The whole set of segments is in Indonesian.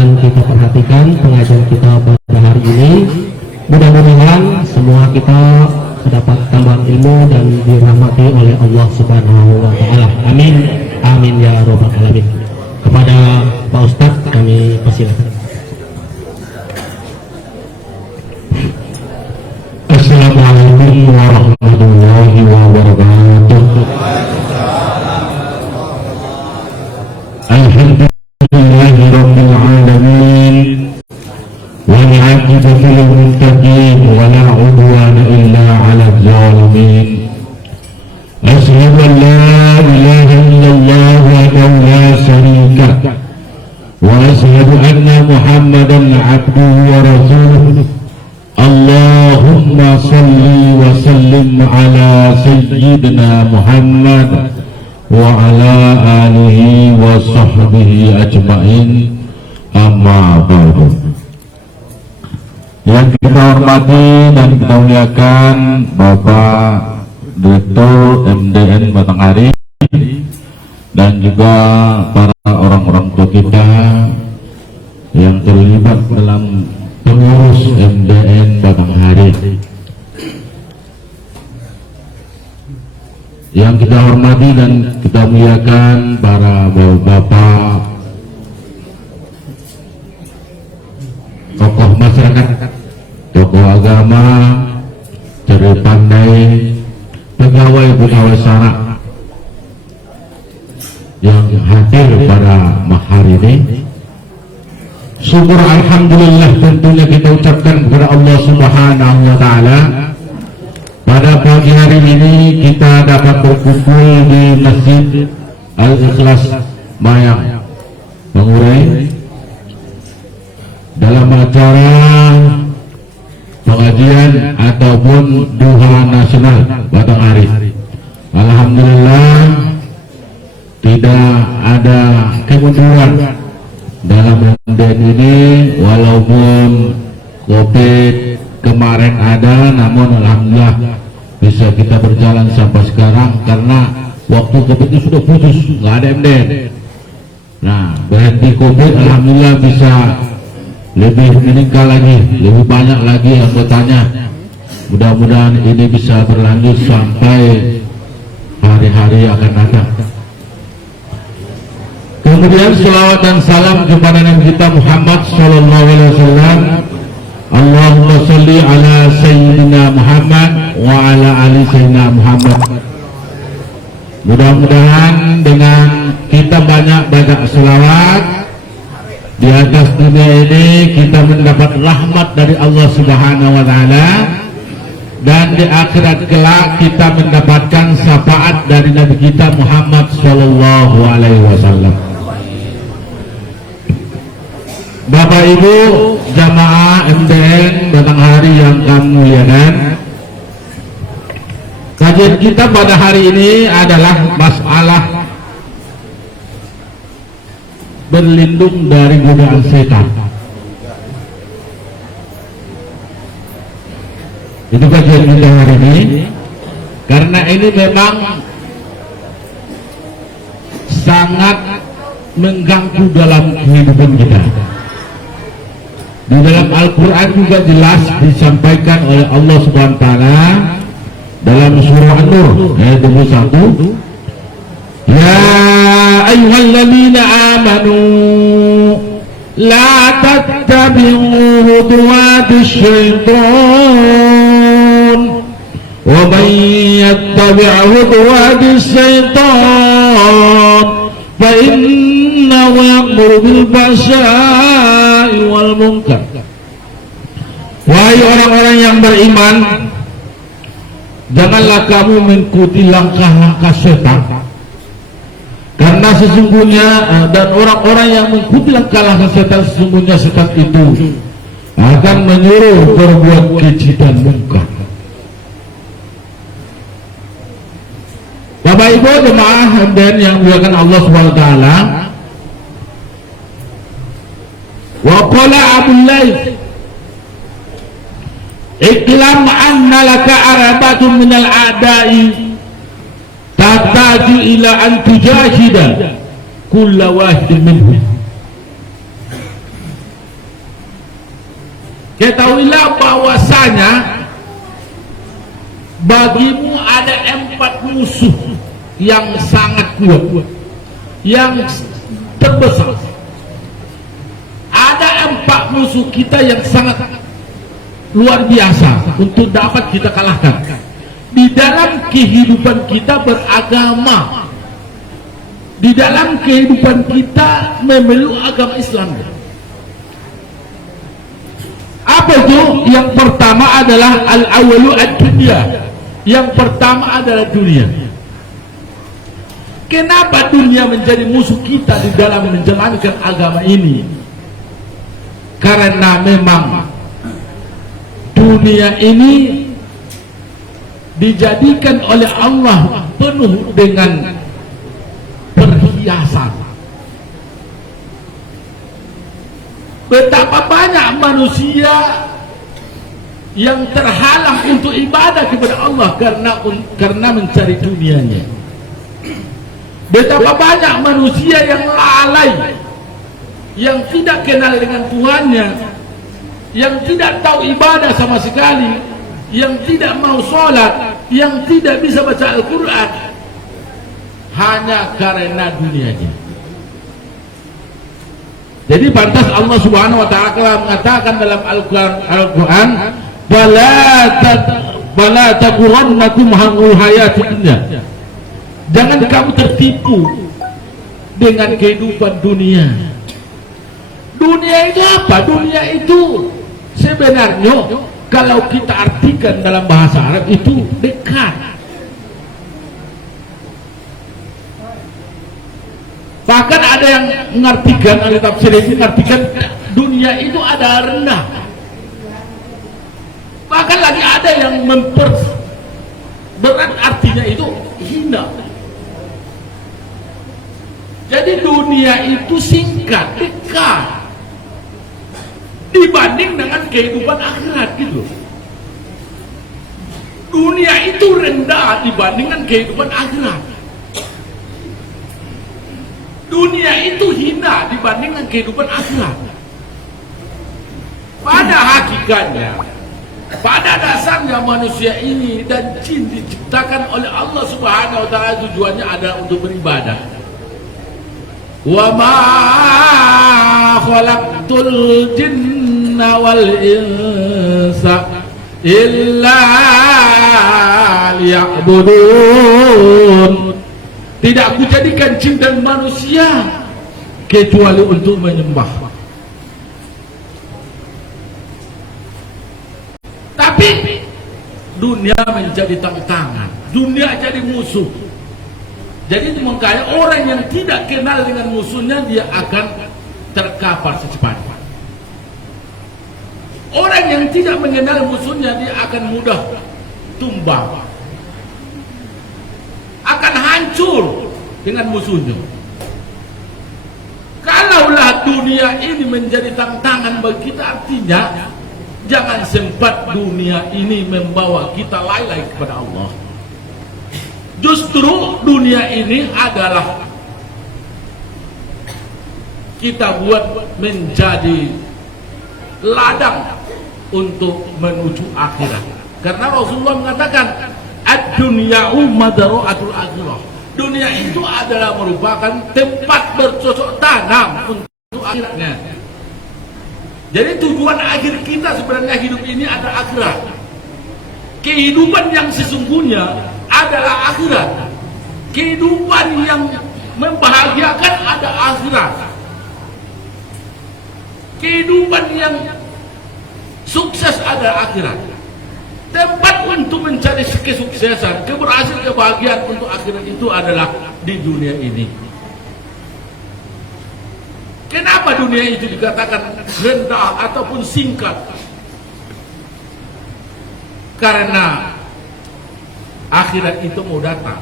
akan kita perhatikan pengajian kita pada hari ini. Mudah-mudahan semua kita mendapat tambahan ilmu dan dirahmati oleh Allah Subhanahu wa taala. Amin. Amin ya rabbal alamin. Kepada Pak Ustadz kami persilakan. Assalamualaikum warahmatullahi wabarakatuh. Alhamdulillahi rabbil alamin. والعاقبة للمتقين ولا عدوان إلا على الظالمين. أشهد أن لا إله إلا الله وحده لا شريك له وأشهد أن محمدا عبده ورسوله. اللهم صل وسلم على سيدنا محمد وعلى آله وصحبه أجمعين. أما بعد. Yang kita hormati dan kita muliakan Bapak Direktur MDN Batanghari dan juga para orang-orang tua kita yang terlibat dalam pengurus MDN Batanghari. Yang kita hormati dan kita muliakan para bapak-bapak, tokoh masyarakat, tokoh agama, cerdik pandai, pegawai-pegawai syarak yang hadir pada hari ini. Syukur alhamdulillah tentunya kita ucapkan kepada Allah Subhanahu wa taala. Pada pagi hari ini kita dapat berkumpul di Masjid Al-Ikhlas Mayang Pengurai dalam acara pengajian ataupun duha nasional Batanghari. Alhamdulillah tidak ada kemunduran dalam MDN ini, walaupun COVID kemarin ada, namun alhamdulillah bisa kita berjalan sampai sekarang karena waktu COVID itu sudah putus, nggak ada MDN. Nah, berhenti COVID, alhamdulillah bisa lebih meningkat lagi, lebih banyak lagi anggotanya. Mudah-mudahan ini bisa berlanjut sampai hari-hari akan datang. Kemudian selawat dan salam kepada Nabi kita Muhammad sallallahu alaihi wasallam. Allahumma sholli ala sayyidina Muhammad wa ala ali sayyidina Muhammad. Mudah-mudahan dengan kita banyak selawat di atas dunia ini kita mendapat rahmat dari Allah Subhanahu wa taala, dan di akhirat kelak kita mendapatkan syafaat dari Nabi kita Muhammad sallallahu alaihi wasallam. Bapak Ibu jamaah MDN Batanghari yang kami muliakan, kajian kita pada hari ini adalah masalah berlindung dari godaan setan. Itu kajian kita hari ini, karena ini memang sangat mengganggu dalam kehidupan kita. Di dalam Al-Quran juga jelas disampaikan oleh Allah Subhanahu wa taala dalam surah An-Nur ayat 21. Ya ayyuhalladzina amanu la tattabi'u khutuwatis syaitan wa man yattabi' khutuwatis syaitan fa innahu ya'muru bil fahsya'i wal munkar. Wahai orang-orang yang beriman, janganlah kamu mengikuti langkah-langkah setan, karena sesungguhnya dan orang-orang yang mengikuti langkah-langkah setan, sesungguhnya setan itu akan menyuruh berbuat keji dan munkar. Bapak Ibu jemaah MDN yang dimuliakan Allah Subhanahu wa taala, wa qala Abul Laits iklam anna laka arabatun minal a'da'i tataju ila an tujahida kulla wahidin minhum. ketahuilah bahwasanya bagimu ada 4 musuh yang sangat kuat, yang terbesar. Ada 4 musuh kita yang sangat luar biasa untuk dapat kita kalahkan di dalam kehidupan kita beragama, di dalam kehidupan kita memeluk agama Islam. Apa itu? Yang pertama adalah al-awalu ad-dunya. Yang pertama adalah dunia. Kenapa dunia menjadi musuh kita di dalam menjalankan agama ini? Karena memang dunia ini dijadikan oleh Allah penuh dengan perhiasan. Betapa banyak manusia yang terhalang untuk ibadah kepada Allah karena mencari dunianya. Betapa banyak manusia yang lalai, yang tidak kenal dengan Tuhannya, yang tidak tahu ibadah sama sekali, yang tidak mau sholat, yang tidak bisa baca Al-Quran, hanya karena dunianya. Jadi pantas Allah Subhanahu wa taala mengatakan dalam Al-Quran, "Bala taghurrannakum hayatud dunya." Jangan kamu tertipu dengan kehidupan dunia. Dunia itu apa? Dunia itu sebenarnya kalau kita artikan dalam bahasa Arab itu dekat. Bahkan ada yang mengartikan, ahli tafsir itu mengartikan dunia itu ada rendah. Bahkan lagi ada yang memperberat artinya itu hina. Jadi dunia itu singkat, dekat dibanding dengan kehidupan akhirat gitu. Dunia itu rendah dibandingkan kehidupan akhirat. Dunia itu hina dibandingkan kehidupan akhirat. Pada hakikatnya, pada dasarnya manusia ini dan jin diciptakan oleh Allah Subhanahu wa taala, tujuannya adalah untuk beribadah. Wa ma khalaqtul jinna wal insa illa liya'budun. Tidak aku jadikan jin dan manusia kecuali untuk menyembah. Tapi dunia menjadi tantangan, dunia jadi musuh. Jadi makanya orang yang tidak kenal dengan musuhnya, dia akan terkapar secepatnya. Orang yang tidak mengenal musuhnya, dia akan mudah tumbang, akan hancur dengan musuhnya. Kalaulah dunia ini menjadi tantangan bagi kita, artinya jangan sempat dunia ini membawa kita lalai kepada Allah. Justru dunia ini adalah kita buat menjadi ladang untuk menuju akhirat. Karena Rasulullah mengatakan, ad-dunya'u madara'atul akhirah. Dunia itu adalah merupakan tempat bercocok tanam untuk akhiratnya. Jadi tujuan akhir kita sebenarnya hidup ini adalah akhirat. Kehidupan yang sesungguhnya adalah akhirat. Kehidupan yang membahagiakan ada akhirat. Kehidupan yang sukses adalah akhirat. Tempat untuk mencari kesuksesan, keberhasilan, kebahagiaan untuk akhirat itu adalah di dunia ini. Kenapa dunia itu dikatakan rendah ataupun singkat? Karena akhirat itu mau datang.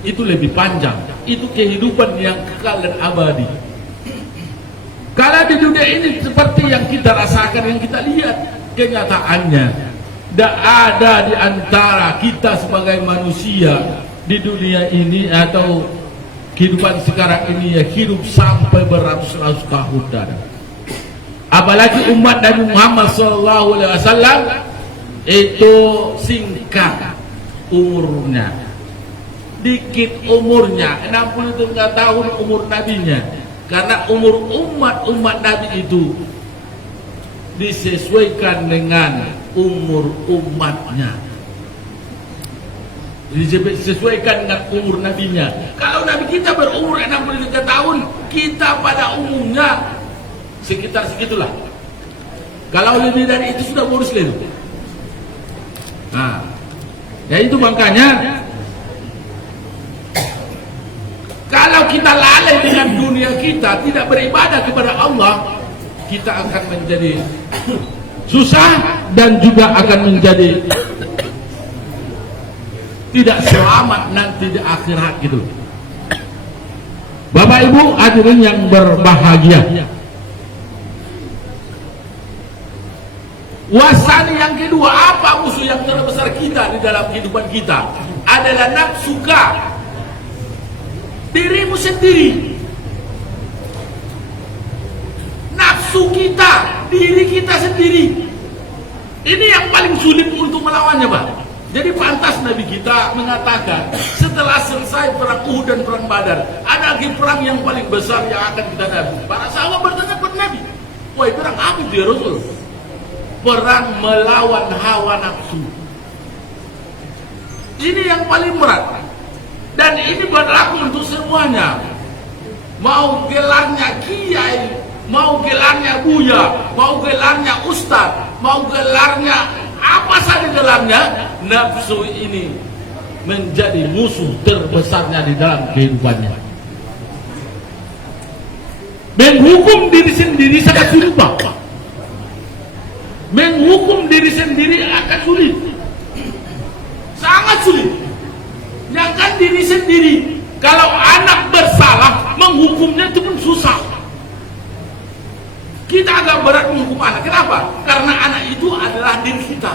Itu lebih panjang. Itu kehidupan yang kekal dan abadi. Kalau di dunia ini seperti yang kita rasakan, yang kita lihat, kenyataannya tidak ada di antara kita sebagai manusia di dunia ini atau kehidupan sekarang ini ya hidup sampai beratus-ratus tahun. Apalagi umat Nabi Muhammad SAW itu singkat umurnya, dikit umurnya, 63 tahun umur nabinya. Karena umur umat Nabi itu disesuaikan dengan umur umatnya, disesuaikan dengan umur nabinya. Kalau nabi kita berumur 63 tahun, kita pada umumnya sekitar segitulah. Kalau lebih dari itu sudah boros lagi. Nah, ya itu makanya kalau kita lalai dengan dunia kita, tidak beribadah kepada Allah, kita akan menjadi susah dan juga akan menjadi tidak selamat nanti di akhirat gitu. Bapak Ibu hadirin yang berbahagia, wasani yang kedua, apa musuh yang terbesar kita di dalam kehidupan kita? Adalah nafsuka, dirimu sendiri. Nafsu kita, diri kita sendiri. Ini yang paling sulit untuk melawannya, Pak. Jadi pantas Nabi kita mengatakan, setelah selesai perang Uhud dan perang Badar, ada lagi perang yang paling besar yang akan kita hadapi. Para sahabat bertanya kepada Nabi, wah, perang apa itu ya Rasul? Perang melawan hawa nafsu. Ini yang paling berat. Dan ini berlaku untuk semuanya. Mau gelarnya kiai, mau gelarnya buya, mau gelarnya ustaz, mau gelarnya apa saja gelarnya, nafsu ini menjadi musuh terbesarnya di dalam kehidupannya. Menghukum diri sendiri sangat sulit, Pak. Menghukum diri sendiri akan sulit, sangat sulit. Jangan diri sendiri. Kalau anak bersalah, menghukumnya itu pun susah. Kita agak berat menghukum anak. Kenapa? Karena anak itu adalah diri kita,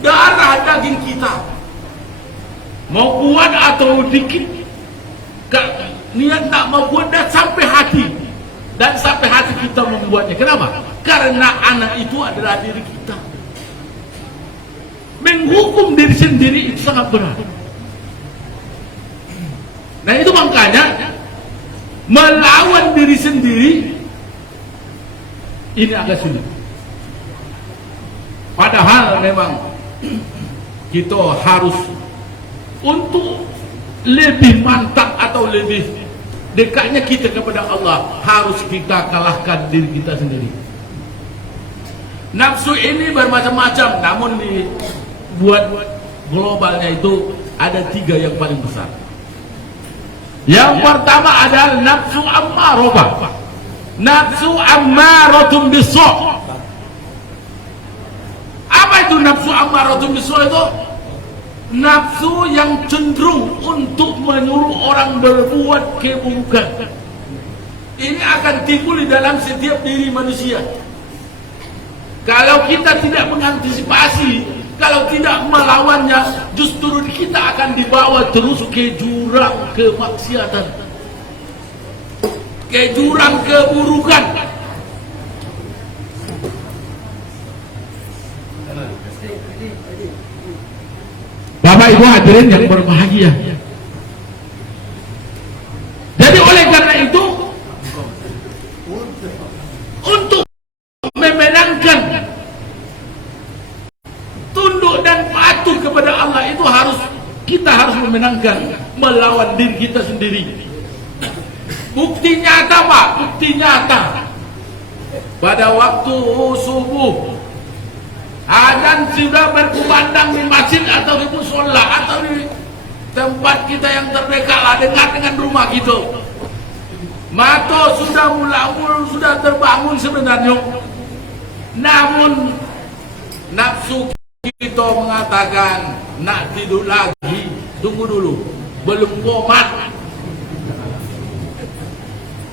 darah daging kita. Mau kuat atau dikit, niat tak mau buat dan sampai hati. Dan sampai hati kita membuatnya. Kenapa? Karena anak itu adalah diri kita. Menghukum diri sendiri itu sangat berat. Nah itu makanya melawan diri sendiri ini agak sulit. Padahal memang kita harus untuk lebih mantap atau lebih dekatnya kita kepada Allah, harus kita kalahkan diri kita sendiri. Nafsu ini bermacam-macam, namun dibuat globalnya itu ada 3 yang paling besar. Yang pertama adalah nafsu ammarah. Nafsu ammaratun bisu'. Apa itu nafsu ammaratun bisu' itu? Nafsu yang cenderung untuk menyuruh orang berbuat keburukan. Ini akan timbul di dalam setiap diri manusia. Kalau kita tidak mengantisipasi, kalau tidak melawannya, justru kita akan dibawa terus ke jurang kemaksiatan, ke jurang keburukan. Bapak Ibu hadirin yang berbahagia. Jadi oleh karena itu, untuk memenangkan tunduk dan patuh kepada Allah itu kita harus memenangkan melawan diri kita sendiri. Bukti nyata, Pak, bukti nyata. Pada waktu subuh, azan sudah berkumandang di masjid atau di musola atau di tempat kita yang terdekat lah, dekat dengan rumah gitu. Mata sudah sudah terbangun sebenarnya. Namun nafsu kita mengatakan nak tidur lagi, tunggu dulu, belum komat.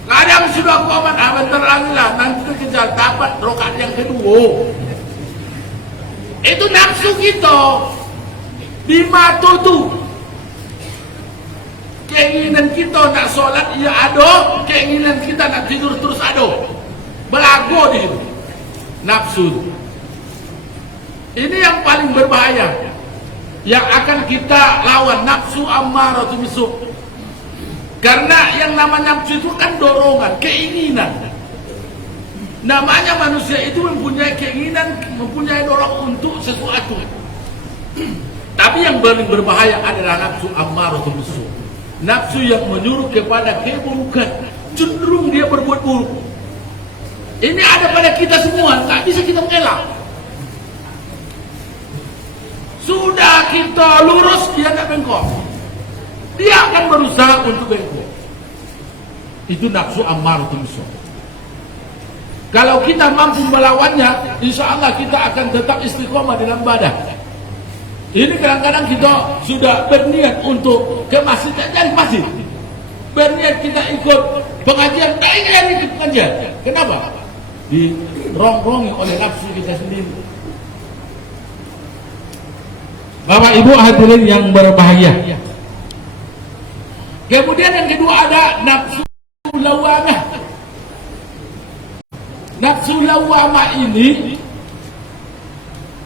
Kadang sudah komat, bentar lagi lah, nanti kita kejar dapat rokat yang kedua. Itu nafsu kita di mata tuh. Keinginan kita nak sholat, ya ada. Keinginan kita nak tidur terus ada. jago di situ. Nafsu. Ini yang paling berbahaya. Yang akan kita lawan, nafsu ammaratu bisu. Karena yang namanya nafsu itu kan dorongan, keinginan. Namanya manusia itu mempunyai keinginan, mempunyai dorong untuk sesuatu. Tapi yang paling berbahaya adalah nafsu ammaratu bisu. Nafsu yang menyuruh kepada keburukan, cenderung dia berbuat buruk. Ini ada pada kita semua, nggak bisa kita mengelak. Sudah kita lurus, dia nggak bengkok. Dia akan berusaha untuk bengkok. Itu nafsu ammaratu bisu. Kalau kita mampu melawannya, insya Allah kita akan tetap istiqomah dalam ibadah. Ini kadang-kadang kita sudah berniat untuk ke masjid, jadi masjid. Berniat kita ikut pengajian, tak ingin ikut pengajian. Kenapa? Dirongrong oleh nafsu kita sendiri. Bapak Ibu hadirin yang berbahaya. Kemudian yang kedua ada nafsu lawamah. Nafsu lawamah ini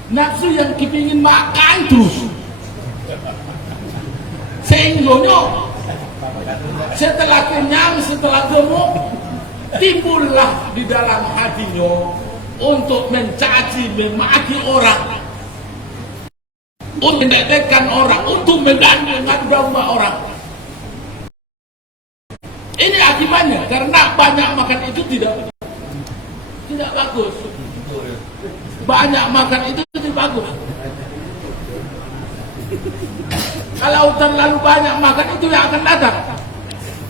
nafsu yang kepingin makan terus. Sehingga setelah kenyang, setelah gemuk, timbullah di dalam hatinya untuk mencaci, memaki orang, untuk mendekatkan orang, untuk mengadu domba orang. Ini akibatnya karena banyak makan itu tidak bagus. Banyak makan itu tidak bagus. Kalau terlalu banyak makan itu yang akan datang.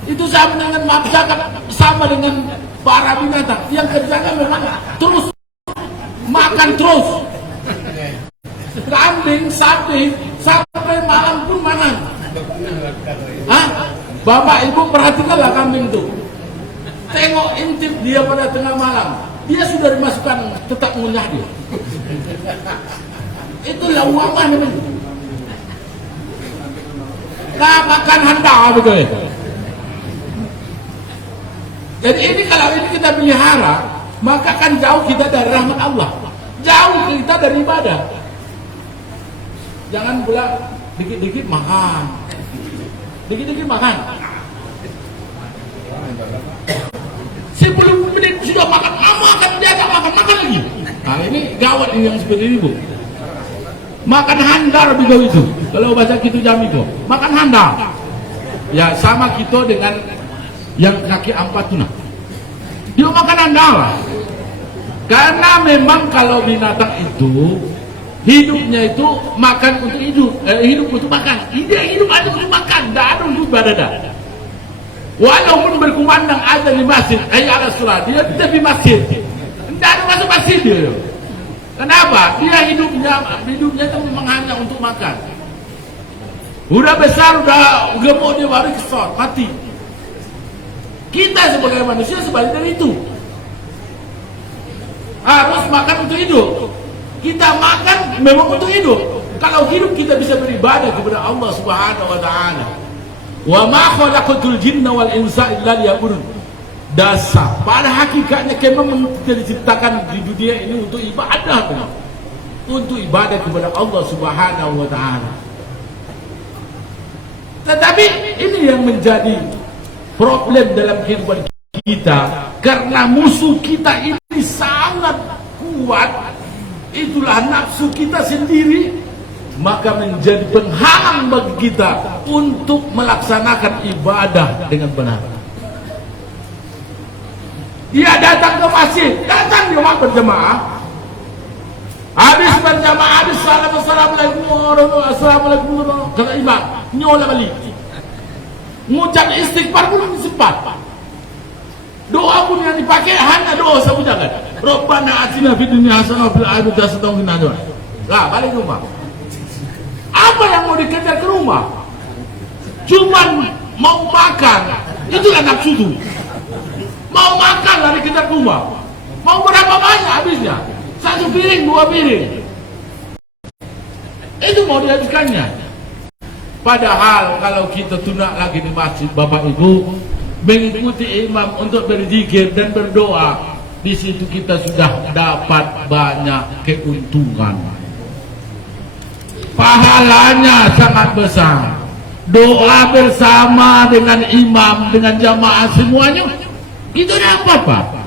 Itu sama dengan sama dengan para binatang yang kerjanya memang terus makan terus. Kambing, sapi, sampai malam pun makan. Hah? Bapak Ibu perhatikanlah kambing itu. Tengok intip dia pada tengah malam. Dia sudah dimasukkan tetap ngunyah dia. Itu lawamah namanya. Nah, makan handa betul. Jadi ini kalau ini kita pelihara, maka kan jauh kita dari rahmat Allah. Jauh kita dari ibadah. Jangan pula dikit-dikit makan. Dikit-dikit makan. 10 menit sudah makan, makan dia tak makan lagi. Nah ini gawat ini yang seperti ini Bu. Makan handar begitu. Kalau bahasa kita jam itu, makan handar. Ya sama kita dengan yang kaki 4 tuna. Dia makan handar. Karena memang kalau binatang itu hidupnya itu makan untuk hidup, hidup untuk makan. Dia hidup ada untuk makan, tidak ada untuk ibadah. Walaupun berkumandang ada di masjid, ala sholat, dia tetap di masjid. Tidak ada masuk masjid dia. Kenapa? Dia hidupnya itu memang hanya untuk makan. Udah besar, udah gemuk dia baru kesot, mati. Kita sebagai manusia sebalik dari itu. Harus makan untuk hidup. Kita makan memang untuk hidup. Kalau hidup kita bisa beribadah kepada Allah Subhanahu wa taala. Wa ma khalaqatul jinna wal insa illa liya'budun. Dasar pada hakikatnya memang kita diciptakan di dunia ini untuk ibadah, untuk ibadah kepada Allah Subhanahu wa taala. Tetapi ini yang menjadi problem dalam kehidupan kita, karena musuh kita ini sangat kuat. Itulah nafsu kita sendiri, maka menjadi penghalang bagi kita untuk melaksanakan ibadah dengan benar. Dia datang ke masjid, datang dia berjemaah. Habis berjemaah, habis salam, assalamualaikum warahmatullahi wabarakatuh. Kata imam, nyola balik. Ngucap istighfar pun sempat. Doa pun yang dipakai hanya doa sabu jangan. Rabbana atina fid dunya hasanah wa fil akhirati hasanah wa qina adzabannar. Lah, balik rumah. Apa yang mau dikejar ke rumah? Cuman mau makan. Itulah nafsu itu. Mau makan lari kejar ke rumah. Mau berapa banyak habisnya? 1 piring, 2 piring. Itu mau dihabiskannya. Padahal kalau kita tunak lagi di masjid, Bapak Ibu, mengikuti imam untuk berzikir dan berdoa, di situ kita sudah dapat banyak keuntungan. Pahalanya sangat besar. Doa bersama dengan imam, dengan jamaah semuanya, itu ada apa-apa.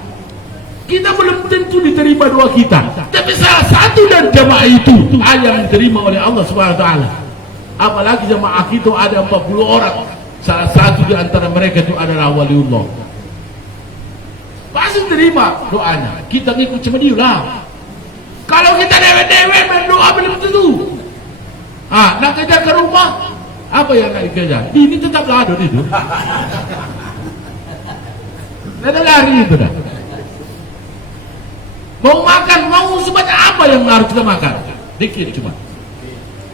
Kita belum tentu diterima doa kita, tapi salah satu dari jamaah itu yang diterima oleh Allah Subhanahu wa taala. Apalagi jamaah kita ada 40 orang. Salah satu di antara mereka itu adalah waliullah. Pasti terima doanya. Kita ngikut cuma dia lah. Kalau kita dewe-dewe berdoa belum tentu. Nak kejar ke rumah, apa yang nak dikejar? Ini tetaplah ada itu. Ada lari itu dah. Mau makan, mau sebanyak apa yang harus kita makan? Dikit cuma.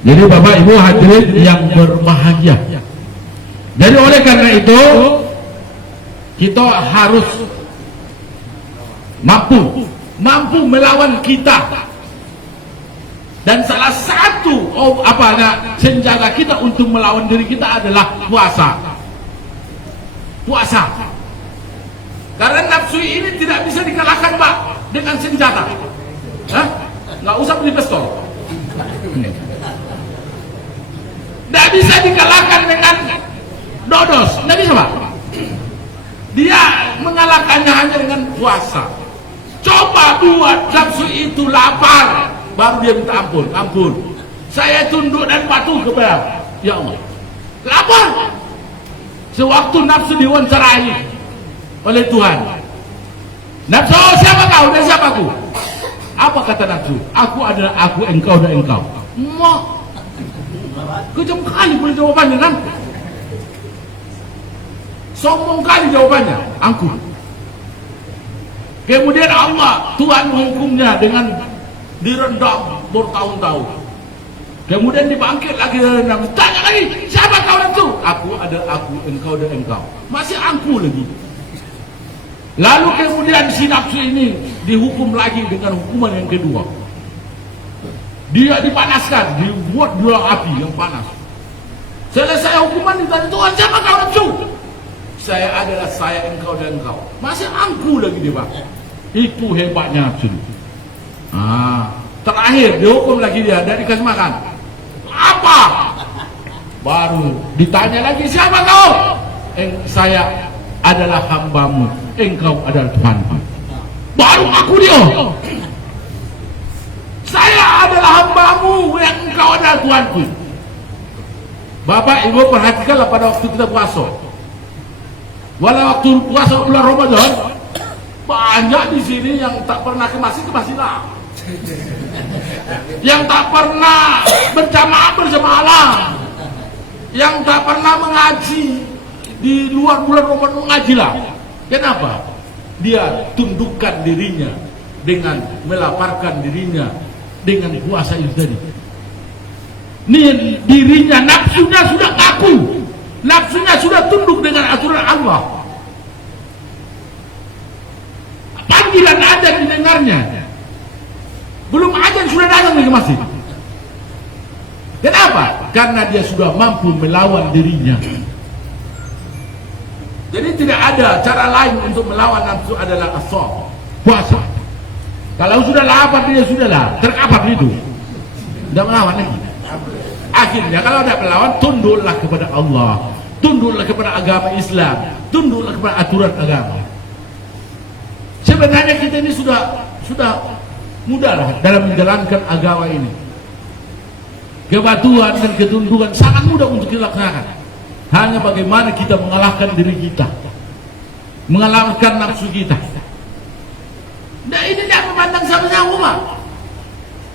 Jadi Bapak Ibu hadirin yang berbahagia. Jadi oleh karena itu kita harus mampu melawan kita. Dan salah satu senjata kita untuk melawan diri kita adalah puasa. Karena nafsu ini tidak bisa dikalahkan, Pak, dengan senjata. Nggak usah beli pistol. Nggak bisa dikalahkan dengan dodos. Nggak bisa, Pak. Dia mengalahkannya hanya dengan puasa. Coba buat nafsu itu lapar, baru dia minta ampun. Saya tunduk dan patuh kepada ya Allah. Lapar. Sewaktu nafsu diwawancarai oleh Tuhan. Nafsu, siapa kau dan siapa aku? Apa kata nafsu? Aku adalah aku, engkau dan engkau. Kejam kali boleh jawabannya kan? Sombong kali jawabannya, angkuh. Kemudian Allah, Tuhan menghukumnya dengan direndam bertahun-tahun. Kemudian dibangkit lagi dari nafsu. Tanya lagi, siapa kau itu? Aku adalah aku, engkau dan engkau. Masih angkuh lagi. Lalu kemudian si nafsu ini dihukum lagi dengan hukuman yang kedua. Dia dipanaskan, dibuat dua api yang panas. Selesai hukuman ditanya Tuhan, siapa kau nafsu? Saya adalah saya, engkau dan engkau. Masih angkuh lagi dia, Pak. Itu hebatnya nafsu. Terakhir dihukum lagi dia, dari dikasih makan. Apa? Baru ditanya lagi, siapa kau? Saya adalah hambamu, engkau adalah Tuhanku. Baru aku dia. Saya adalah hambamu, yang engkau adalah Tuhanku. Bapak Ibu perhatikanlah pada waktu kita puasa. Walau waktu puasa bulan Ramadan, banyak di sini yang tak pernah ke masjid lah. Yang tak pernah berjamaah, yang tak pernah mengaji di luar bulan Ramadan, mengaji lah. Kenapa? Dia tundukkan dirinya dengan melaparkan dirinya dengan puasa itu tadi. Ini dirinya, nafsunya sudah ngaku, nafsunya sudah tunduk dengan aturan Allah. Panggilan ada didengarnya. Belum aja sudah datang ke masjid. Kenapa? Karena dia sudah mampu melawan dirinya. Jadi tidak ada cara lain untuk melawan nafsu adalah as-shaum, puasa. Kalau sudah lapar dia sudahlah terkapar itu, tidak melawan lagi. Akhirnya kalau tidak melawan, tunduklah kepada Allah, tunduklah kepada agama Islam, tunduklah kepada aturan agama. Sebenarnya kita ini sudah mudahlah dalam menjalankan agama ini. Kepatuhan dan ketundukan sangat mudah untuk dilaksanakan. Hanya bagaimana kita mengalahkan diri kita, mengalahkan nafsu kita. Nah ini tidak memandang sama-sama, Pak.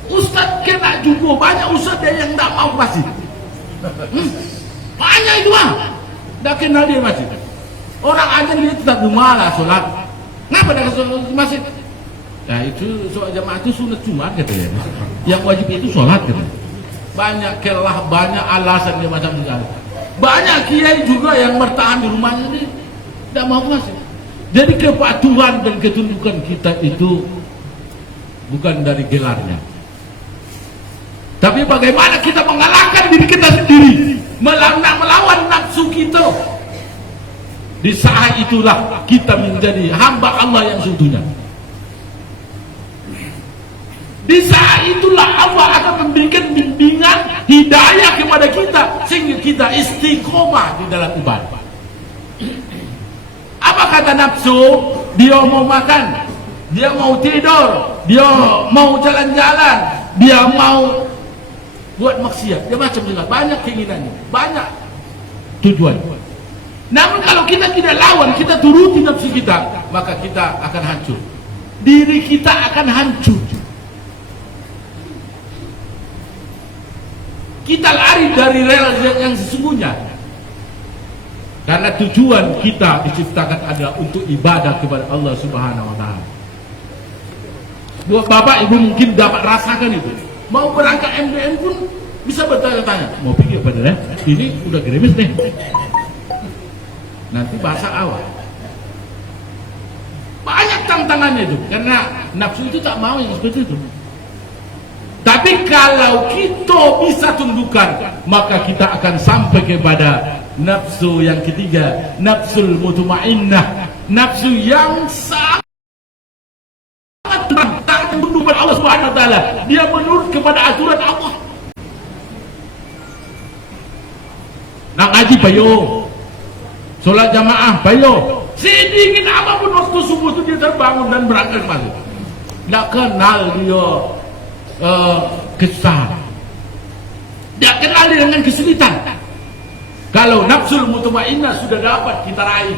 Ustadz kena juga, banyak ustadz yang tidak mau masjid. Banyak itu, Pak. Tidak kenal dia masjid. Orang aja dia tetap malah sholat. Kenapa tidak sholat di masjid? Nah itu soal jamaah itu sunat Jumat katanya. Yang wajib itu sholat katanya. Banyak kelah, banyak alasan dia macam sekali. Banyak kiai juga yang bertahan di rumahnya ini tidak mau masjid. Jadi kepatuhan dan ketundukan kita itu bukan dari gelarnya, tapi bagaimana kita mengalahkan diri kita sendiri, melawan nafsu kita. Di saat itulah kita menjadi hamba Allah yang seutuhnya. Di saat itulah Allah akan memberikan bimbingan hidayah kepada kita sehingga kita istiqomah di dalam ibadah. Apa kata nafsu? Dia mau makan, dia mau tidur, dia mau jalan-jalan, dia mau buat maksiat, dia macam juga banyak keinginannya, banyak tujuan. Namun kalau kita tidak lawan, kita turuti nafsu kita, maka kita akan hancur. Diri kita akan hancur. Kita lari dari rel yang sesungguhnya. Karena tujuan kita diciptakan adalah untuk ibadah kepada Allah Subhanahu wa taala. Buat Bapak Ibu mungkin dapat rasakan itu. Mau berangkat MDM pun bisa bertanya-tanya, mau pergi apa nih? Ini udah gerimis nih. Nanti bahasa awal. Banyak tantangannya itu, karena nafsu itu tak mau yang seperti itu. Tapi kalau kita bisa tundukkan, maka kita akan sampai kepada nafsu yang ketiga, nafsul mutmainnah, nafsu yang sangat tunduk kepada Allah Subhanahu wa taala. Dia menurut kepada aturan Allah. Nak ngaji payo, sholat jamaah payo, sedikit apapun waktu subuh itu dia terbangun dan berangkat masuk. Tidak kenal dia kesal, tidak kenal dengan kesulitan. Kalau nafsul mutmainnah sudah dapat kita raih,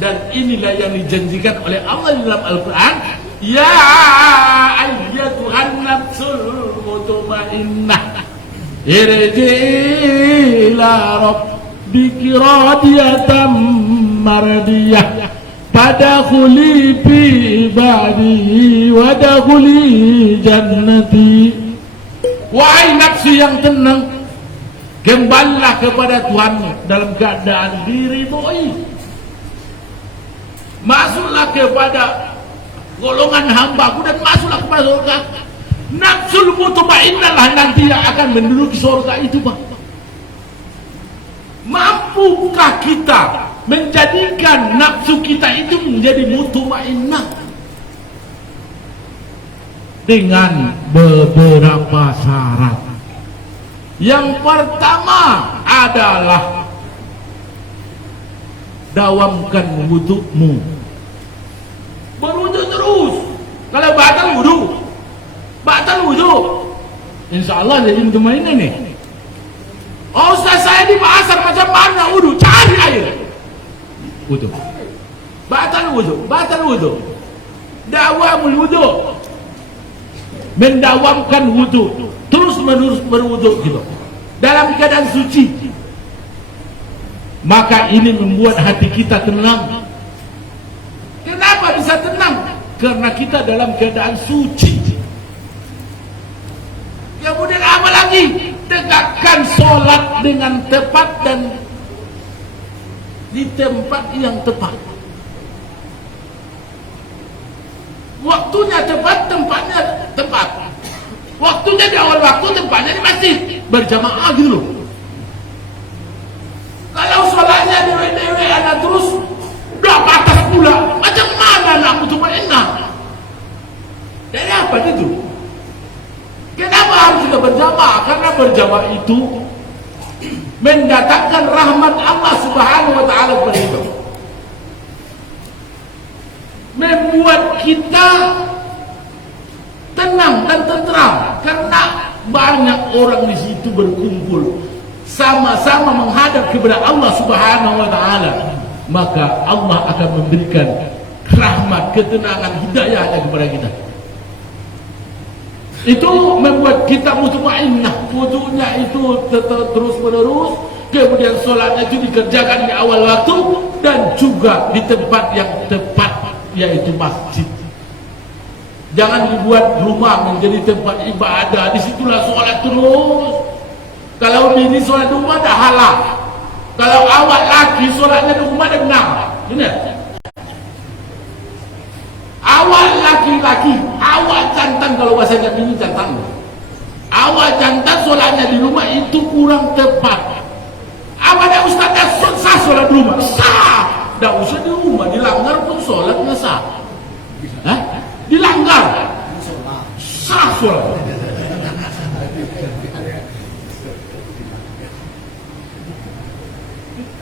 dan inilah yang dijanjikan oleh Allah di dalam Al-Quran, ya ayyatuhan nafsul mutmainnah irji ila rabbiki radiyatan mardiyah fadkhuli fi ibadi wadkhuli jannati. Wahai nafsu yang tenang, kembalilah kepada Tuhanmu dalam keadaan diridhoi. Masuklah kepada golongan hambaku dan masuklah kepada surga. Nafsul mutmainnah lah nanti yang akan menduduki surga itu, Bang. Mampukah kita menjadikan nafsu kita itu menjadi mutmainnah? Dengan beberapa syarat. Yang pertama adalah dawamkan wudukmu. Berwuduk terus. Kalau batal wuduk, insya Allah jadi mutmainnah nih. Oh Ustaz, saya di pasar macam mana wuduk? Cari air. Wuduk. Batal wuduk. Dawamul wuduk. Mendawamkan wuduk. Terus menerus berwuduk gitu. Dalam keadaan suci. Maka ini membuat hati kita tenang. Kenapa bisa tenang? Karena kita dalam keadaan suci. Kemudian apa lagi? Tegakkan sholat dengan tepat dan di tempat yang tepat. Waktunya tepat, tempatnya tepat. Waktunya di awal waktu, tempatnya di masjid. Berjamaah gitu loh. Kalau sholatnya dewe-dewe anak terus udah batas pula, macam mana nak mutmainnah? Dari apa itu? Kenapa harus kita berjamaah? Karena berjamaah itu mendatangkan rahmat Allah Subhanahu wa taala kepada kita. Membuat kita tenang dan tentram karena banyak orang di situ berkumpul sama-sama menghadap kepada Allah Subhanahu wa taala. Maka Allah akan memberikan rahmat, ketenangan, hidayah kepada kita. Itu membuat kita mutmainnah. Wudhunya itu terus menerus, kemudian sholatnya itu dikerjakan di awal waktu dan juga di tempat yang tepat, yaitu masjid. Jangan dibuat rumah menjadi tempat ibadah, disitulah sholat terus. Kalau bini sholat di rumah dah halal, kalau awak laki sholatnya di rumah dah benar. Benar? Awak laki-laki, awak jantan, kalau bahasa Jawa jantan. Awak jantan sholatnya di rumah itu kurang tepat. Awak ada ustaznya sah sholat di rumah, sah. Dah usah di rumah, dilanggar pun sholatnya sah. Hah? Dilanggar, sah sholat.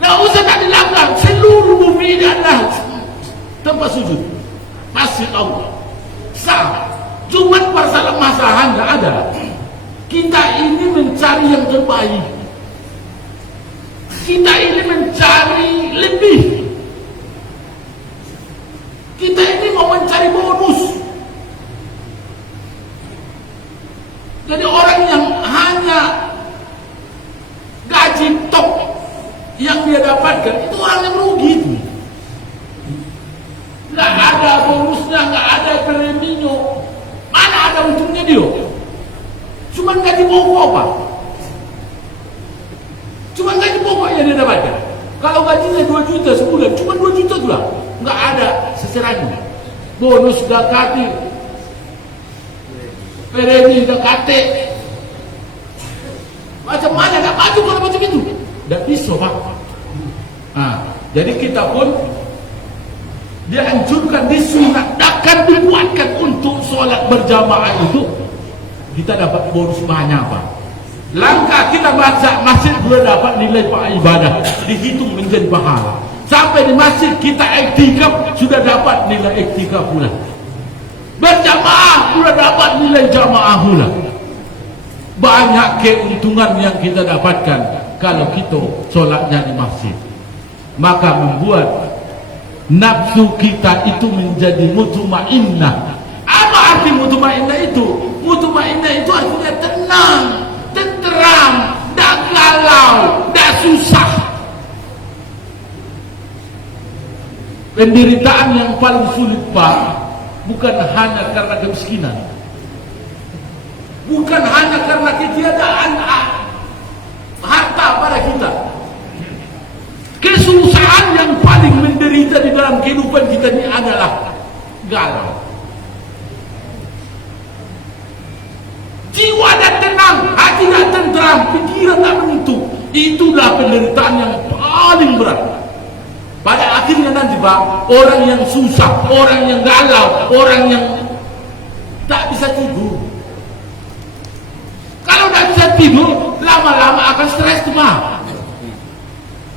Nggak usah tak dilanggar. Seluruh bumi ini adalah tempat sujud. Masjid Allah. Sah. Cuman masalah nggak ada. Kita ini mencari yang terbaik. Kita ini mencari lebih. Kita ini mau mencari bonus. Jadi orang yang hanya gaji top yang dia dapatkan itu orang yang rugi itu. Nggak ada bonusnya, nggak ada preminya. Mana ada untungnya dia? Cuman gaji pokok apa? Cuman gaji pokok yang dia dapatkan. Kalau gajinya 2 juta sebulan, cuma 2 juta tu lah. Nggak ada seseranya. Bonus sudah kati, premi sudah kati. Macam mana nak maju kalau macam itu? Tak bisa, Pak. Jadi kita pun dianjurkan, disunatkan, dibuatkan untuk solat berjamaah itu kita dapat bonus banyak, Pak. Langkah kita baca masjid sudah dapat nilai pak ibadah, dihitung menjadi pahala. Sampai di masjid kita iktikaf sudah dapat nilai iktikaf pula. Berjamaah sudah dapat nilai jamaah pula. Banyak keuntungan yang kita dapatkan kalau kita solatnya di masjid. Maka membuat nafsu kita itu menjadi mutmainnah. Apa arti mutmainnah itu? Mutmainnah itu artinya tenang, tenteram, tak galau, tak susah. Penderitaan yang paling sulit, Pak, bukan hanya karena kemiskinan, bukan hanya karena ketiadaan harta pada kita. Kesusahan yang paling menderita di dalam kehidupan kita ini adalah galau. Jiwa tak tenang, hati tak tenteram, pikiran tak menentu. Itulah penderitaan yang paling berat. Pada akhirnya nanti, Pak, orang yang susah, orang yang galau, orang yang tak bisa tidur. Kalau tak bisa tidur, lama-lama akan stres, Pak.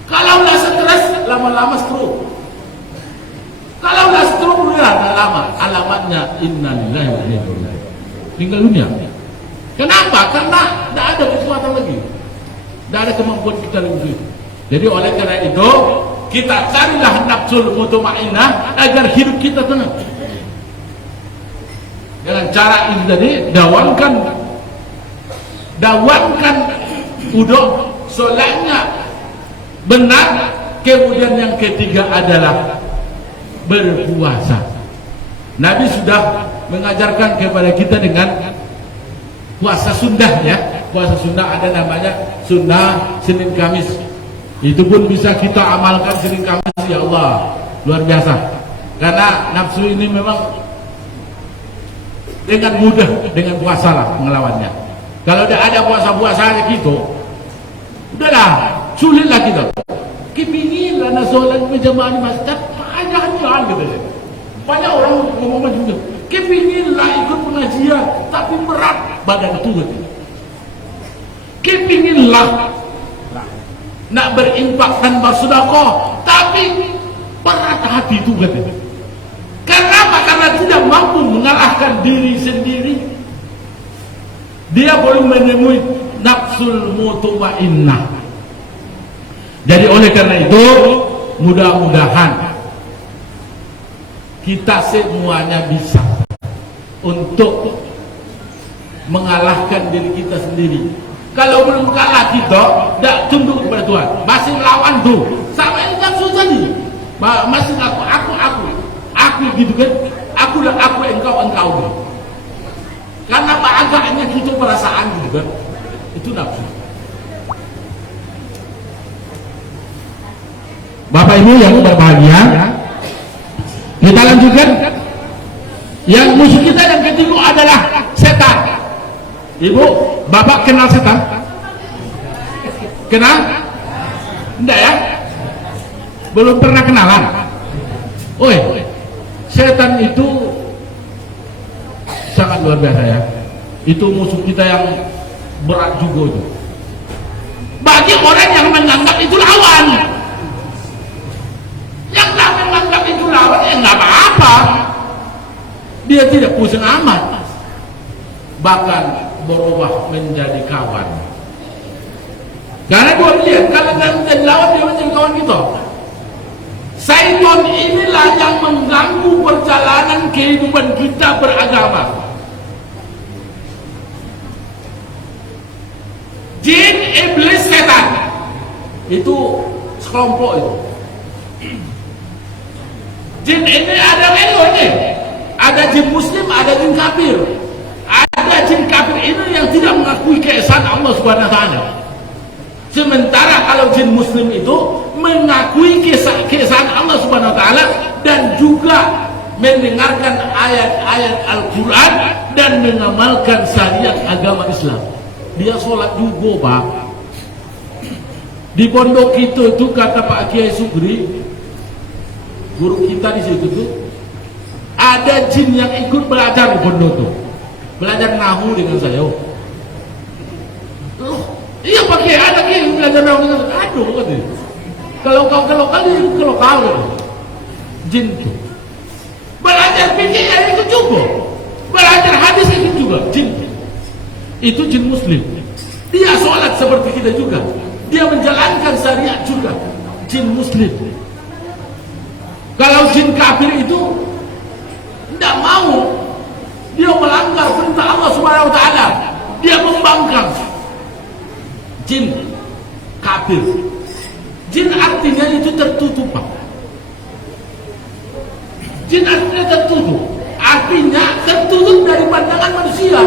Kalau tak stres, lama-lama stroke. Kalau tak stroke, lama alamatnya innalillahi wa inna ilaihi raji'un. Tinggal dunia. Kenapa? Karena tidak ada kekuatan lagi, tidak ada kemampuan kita lagi. Jadi oleh karena itu kita carilah nafsul mutmainnah agar hidup kita tenang. Dengan cara ini tadi, dawankan uduk, solatnya benar. Kemudian yang ketiga adalah berpuasa. Nabi sudah mengajarkan kepada kita dengan puasa sunnah, ya. Puasa sunnah ada namanya sunnah Senin Kamis. Itu pun bisa kita amalkan Senin Kamis, ya Allah, luar biasa. Karena nafsu ini memang dengan mudah dengan puasa lah melawannya. Kalau tidak ada puasa-puasanya gitu, udahlah, sulitlah kita. Kepingin lah solat berjamaah di masjid, panjang-panjang gitu. Banyak orang ngomong macam itu. Kepinginlah ikut pengajian, tapi berat badan itu gitu. Kepinginlah nak berinfak dan bersedekah, tapi berat hati itu gitu. Kenapa? Karena tidak mampu mengalahkan diri sendiri. Dia belum menemui nafsul mutmainnah. Jadi oleh karena itu, mudah-mudahan kita semuanya bisa untuk mengalahkan diri kita sendiri. Kalau belum kalah kita, tidak tunduk kepada Tuhan, masih melawan tuh. Sama ini nafsu tadi, masih aku gitu kan, aku engkau. Karena agaknya kita perasaan gitu kan, itu nafsu. Bapak Ibu yang berbahagia, kita lanjutkan. Yang musuh kita yang ketiga adalah setan. Ibu, Bapak kenal setan? Kenal? Enggak ya? Belum pernah kenalan? Setan itu sangat luar biasa ya. Itu musuh kita yang berat juga itu. Bagi orang yang menganggap itu lawan, yang tak menganggap itu lawan, ya nggak apa-apa, dia tidak pusing amat, bahkan berubah menjadi kawan. Karena gua lihat kalau dia menjadi lawan, dia menjadi kawan kita. Syaitan inilah yang mengganggu perjalanan kehidupan kita beragama. Jin, iblis, setan itu sekelompok itu. Jin ini ada ini, ada jin muslim, ada jin kafir. Ada jin kafir ini yang tidak mengakui keesaan Allah Subhanahu wa taala. Sementara kalau jin muslim itu mengakui keesaan Allah Subhanahu wa taala dan juga mendengarkan ayat-ayat Al-Qur'an dan mengamalkan syariat agama Islam. Dia sholat juga, Pak. Di pondok kita itu kata Pak Kiai Sugri, guru kita di situ tuh, ada jin yang ikut belajar di pondok tuh, belajar nahu dengan saya. Loh, iya Pak Kiai, ada Kiai belajar nahu dengan saya. Aduh, katanya. Kalau kau jin tuh belajar fikih ya ikut juga, belajar hadis ikut juga, jin. Itu jin muslim, dia sholat seperti kita juga, dia menjalankan syariat juga, jin muslim. Kalau jin kafir itu tidak mau, dia melanggar perintah Allah Subhanahu wa taala, dia membangkang. Jin kafir, jin artinya itu tertutup, Pak. Jin artinya tertutup, artinya tertutup dari pandangan manusia.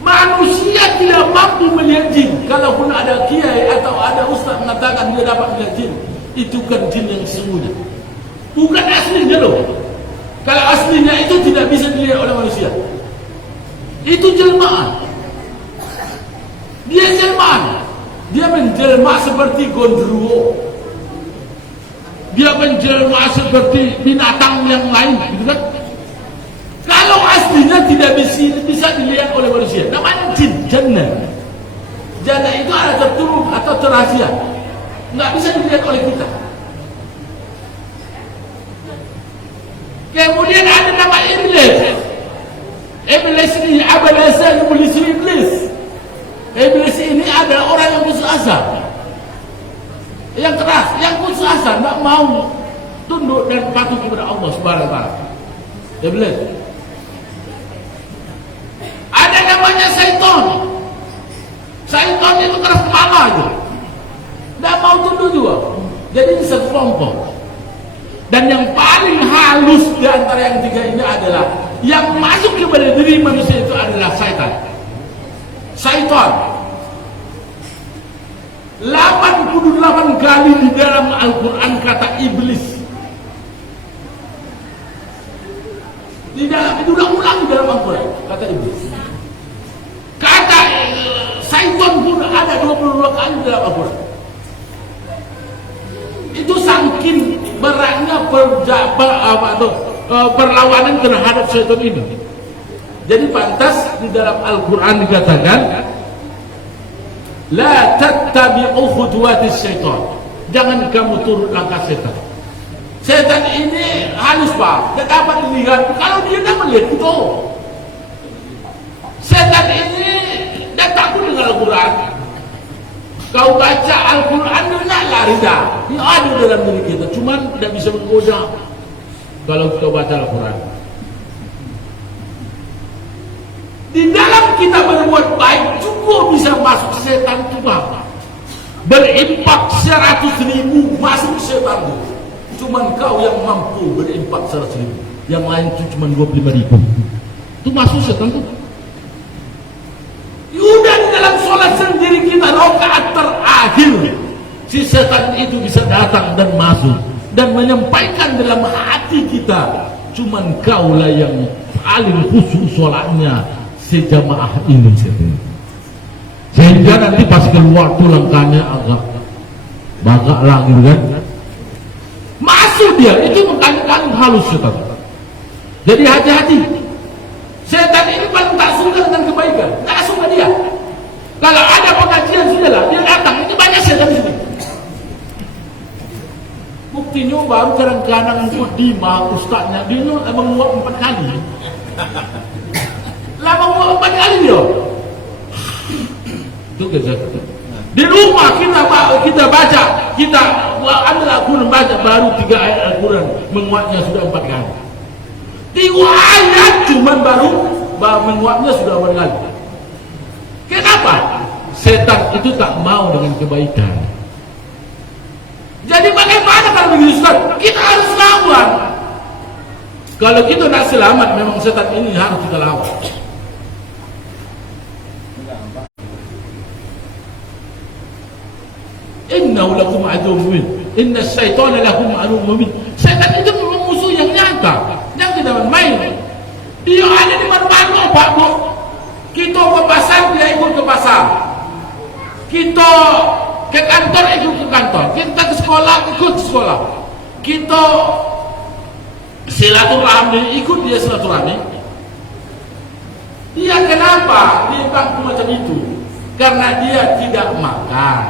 Manusia tidak mampu melihat jin. Kalaupun ada kiai atau ada ustaz mengatakan dia dapat melihat jin, itu kan jin yang sesungguhnya, bukan aslinya loh. Kalau aslinya itu tidak bisa dilihat oleh manusia, itu jelmaan. Dia jelmaan, dia menjelma seperti gondruwo, dia menjelma seperti binatang yang lain, gitu kan? Kalau aslinya tidak bisa dilihat oleh manusia, namanya jin, jannah. Jannah itu ada tertutup atau terrahasia, nggak bisa dilihat oleh kita. Kemudian ada nama iblis. Iblis ini iblis. Iblis ini adalah orang yang putus asa, yang keras, yang putus asa, nggak mau tunduk dan patuh kepada Allah Subhanahu wa taala. Iblis. Ada namanya syaitan. Syaitan itu keras kepala aja, tidak mau tunduk juga. Jadi ini sekelompok. Dan yang paling halus di antara yang tiga ini adalah yang masuk kepada diri manusia itu adalah syaitan. Syaitan 88 kali di dalam Al-Quran kata iblis. Di dalam itu ulang-ulang di dalam Al-Quran kata iblis. Kata syaitan pun ada 22 kali di dalam Al-Quran. Itu saking beratnya perlawanan terhadap syaitan ini. Jadi pantas di dalam Al-Quran dikatakan, la tattabi'u khutuwatis syaitan. Jangan kamu turut langkah setan. Setan ini halus, Pak, tidak dapat dilihat. Kalau dia tidak melihat itu, setan ini tidak takut dengan Al-Quran. Kau baca Al-Quran dia lari dah. Dia ada dalam diri kita, cuman tidak bisa menggoda kalau kita baca Al-Quran. Di dalam kita berbuat baik juga bisa masuk setan itu, Pak. Berimpak 100.000 masuk setan itu. Cuman kau yang mampu berimpak 100.000, yang lain itu cuma 25.000. Itu masuk setan itu. Udah di dalam sholat sendiri kita rakaat terakhir, si setan itu bisa datang dan masuk dan menyampaikan dalam hati kita, cuman kaulah yang paling khusyuk sholatnya sejamaah ini. Sehingga nanti pas keluar tuh langkahnya agak lagi kan, masuk dia itu kali-kali halus setan. Jadi hati-hati Setan ini paling tak suka dengan kebaikan, tak suka dia. Kalau ada pengajian sudahlah, dia datang. Ini banyak setan di sini. Buktinya baru kadang-kadang di mah ustaznya dia menguap 4 kali. Lah menguap 4 kali dia. Itu kerja. Di rumah kita baca, kita ambil Al-Quran baca baru 3 ayat Al-Quran, menguatnya sudah 4 kali. 3 ayat cuman baru menguatnya sudah 4 kali. Kenapa? Setan itu tak mau dengan kebaikan. Jadi bagaimana kalau begitu Ustaz? Kita harus lawan. Kalau kita nak selamat, memang setan ini harus kita lawan. Innahu lakum aduwwun mubin. Inna syaitana lakum aduwwun mubin. Setan itu memang musuh yang nyata, yang tidak main. Dia ada di mana-mana, Pak Bu. Kita ke pasar, dia ikut ke pasar. Kita ke kantor, ikut ke kantor. Kita ke sekolah, ikut ke sekolah. Kita silaturahmi, ikut dia silaturahmi. Dia kenapa dia bangku macam itu? Karena dia tidak makan,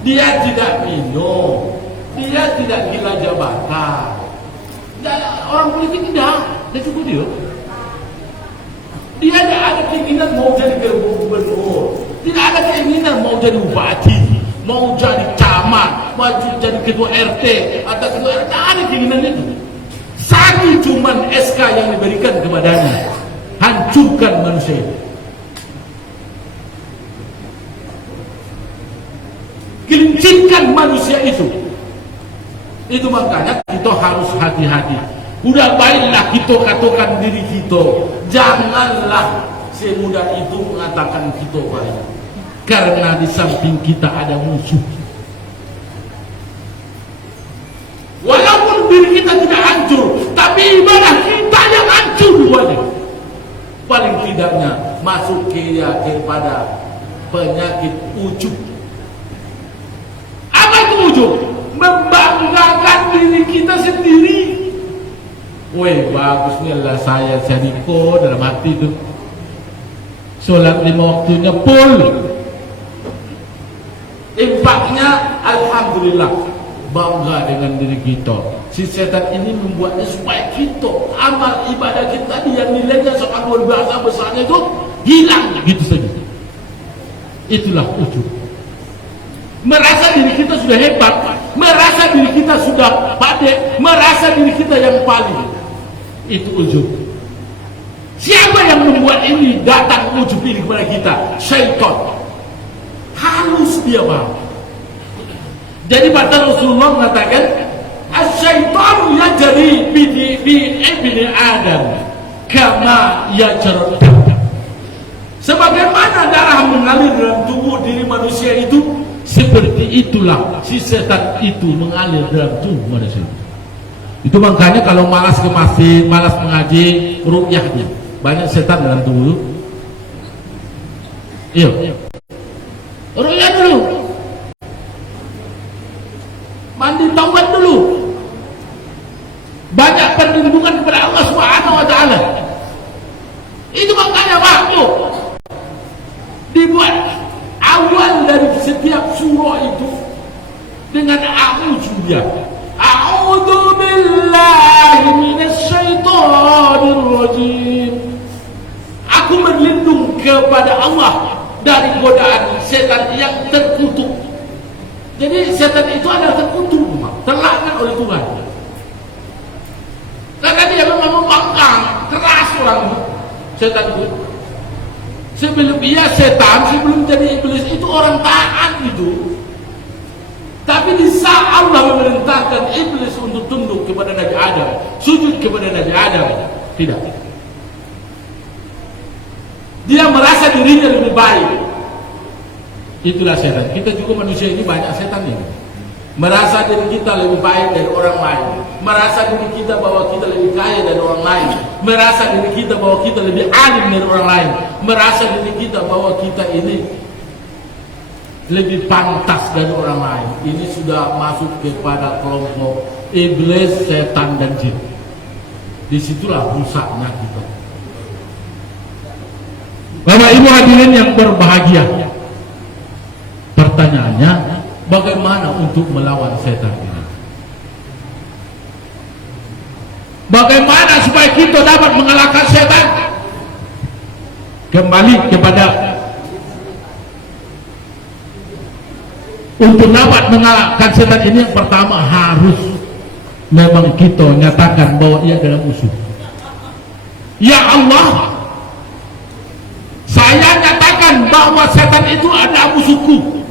dia tidak minum, dia tidak gila jabatan. Dan orang politik tidak, dia cukup dia. Dia tidak ada keinginan mau jadi gubernur, tidak ada keinginan mau jadi bupati, mau jadi camat, mau jadi ketua RT atau ketua RT. Tidak ada keinginan itu. Satu cuman SK yang diberikan kepadanya, hancurkan manusia. Gelincirkan manusia itu. Itu makanya kita harus hati-hati. Udah baiklah kita katakan diri kita, janganlah semudah itu mengatakan kita baik, karena di samping kita ada musuh. Walaupun diri kita tidak hancur, tapi ibadah kita yang hancur dulunya. Paling tidaknya masuk kepada penyakit ujub. Apa itu ujub? Membanggakan diri kita sendiri. Weh, bagusnya lah saya jadi dalam hati itu. Sholat 5 waktunya full. Infaknya alhamdulillah, bangga dengan diri kita. Si setan ini membuatnya supaya kita amal ibadah kita yang nilainya sangat luar biasa besarnya itu hilang gitu saja. Itulah ujub. Merasa diri kita sudah hebat, merasa diri kita sudah pandai, merasa diri kita yang paling. Itu ujub. Siapa yang membuat ini datang ujub ini kepada kita? Syaitan. Halus dia bang. Jadi pada Rasulullah mengatakan, "Asy-syaitanu yajri bi ibni Adam kama yajri." Sebagaimana darah mengalir dalam tubuh diri manusia itu, seperti itulah si setan itu mengalir dalam tubuh manusia. Itu makanya kalau malas ke masjid, malas mengaji, ruqyahnya banyak setan dalam tubuh. Iya. Ruqyah dulu. Mandi taubat dulu. Banyak perlindungan kepada Allah Subhanahu wa taala. Itu makanya waktu dibuat awal dari setiap surah itu dengan a'udzubillah. A'udzu billahi minasyaitonir rajim. Aku berlindung kepada Allah dari godaan setan yang terkutuk. Jadi setan itu adalah terkutuk, terlaknat oleh Tuhan. Karena dia memang membangkang, keras orang setan itu. Sebelum ia setan, sebelum jadi iblis itu orang taat itu. Tapi di saat Allah memerintahkan iblis untuk tunduk kepada Nabi Adam, sujud kepada Nabi Adam, tidak. Dia merasa dirinya lebih baik. Itulah setan. Kita juga manusia ini banyak setan ini. Merasa diri kita lebih baik dari orang lain, merasa diri kita bahwa kita lebih kaya dari orang lain, merasa diri kita bahwa kita lebih alim dari orang lain, merasa diri kita bahwa kita ini lebih pantas dari orang lain. Ini sudah masuk kepada kelompok iblis, setan dan jin. Disitulah rusaknya kita. Bapak Ibu hadirin yang berbahagia, pertanyaannya, bagaimana untuk melawan setan ini? Bagaimana supaya kita dapat mengalahkan setan? Kembali kepada untuk dapat mengalahkan setan ini, yang pertama harus memang kita nyatakan bahwa ia adalah musuh. Ya Allah, saya nyatakan bahwa setan itu adalah musuhku,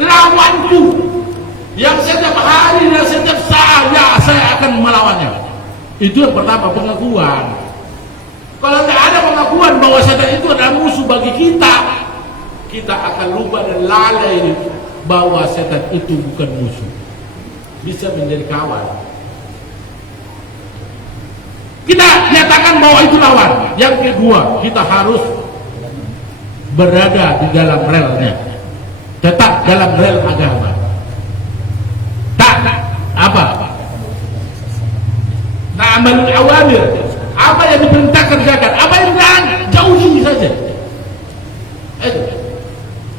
lawanku, yang setiap hari dan setiap saat saya akan melawannya. Itu yang pertama, pengakuan. Kalau tidak ada pengakuan bahwa setan itu adalah musuh bagi kita, kita akan lupa dan lalai bahwa setan itu bukan musuh, bisa menjadi kawan. Kita nyatakan bahwa itu lawan. Yang kedua, kita harus berada di dalam relnya, tetap dalam rel agama. Tak apa? Na'malul awamir, apa yang diperintahkan kerjakan, apa yang dilarang jauhi saja.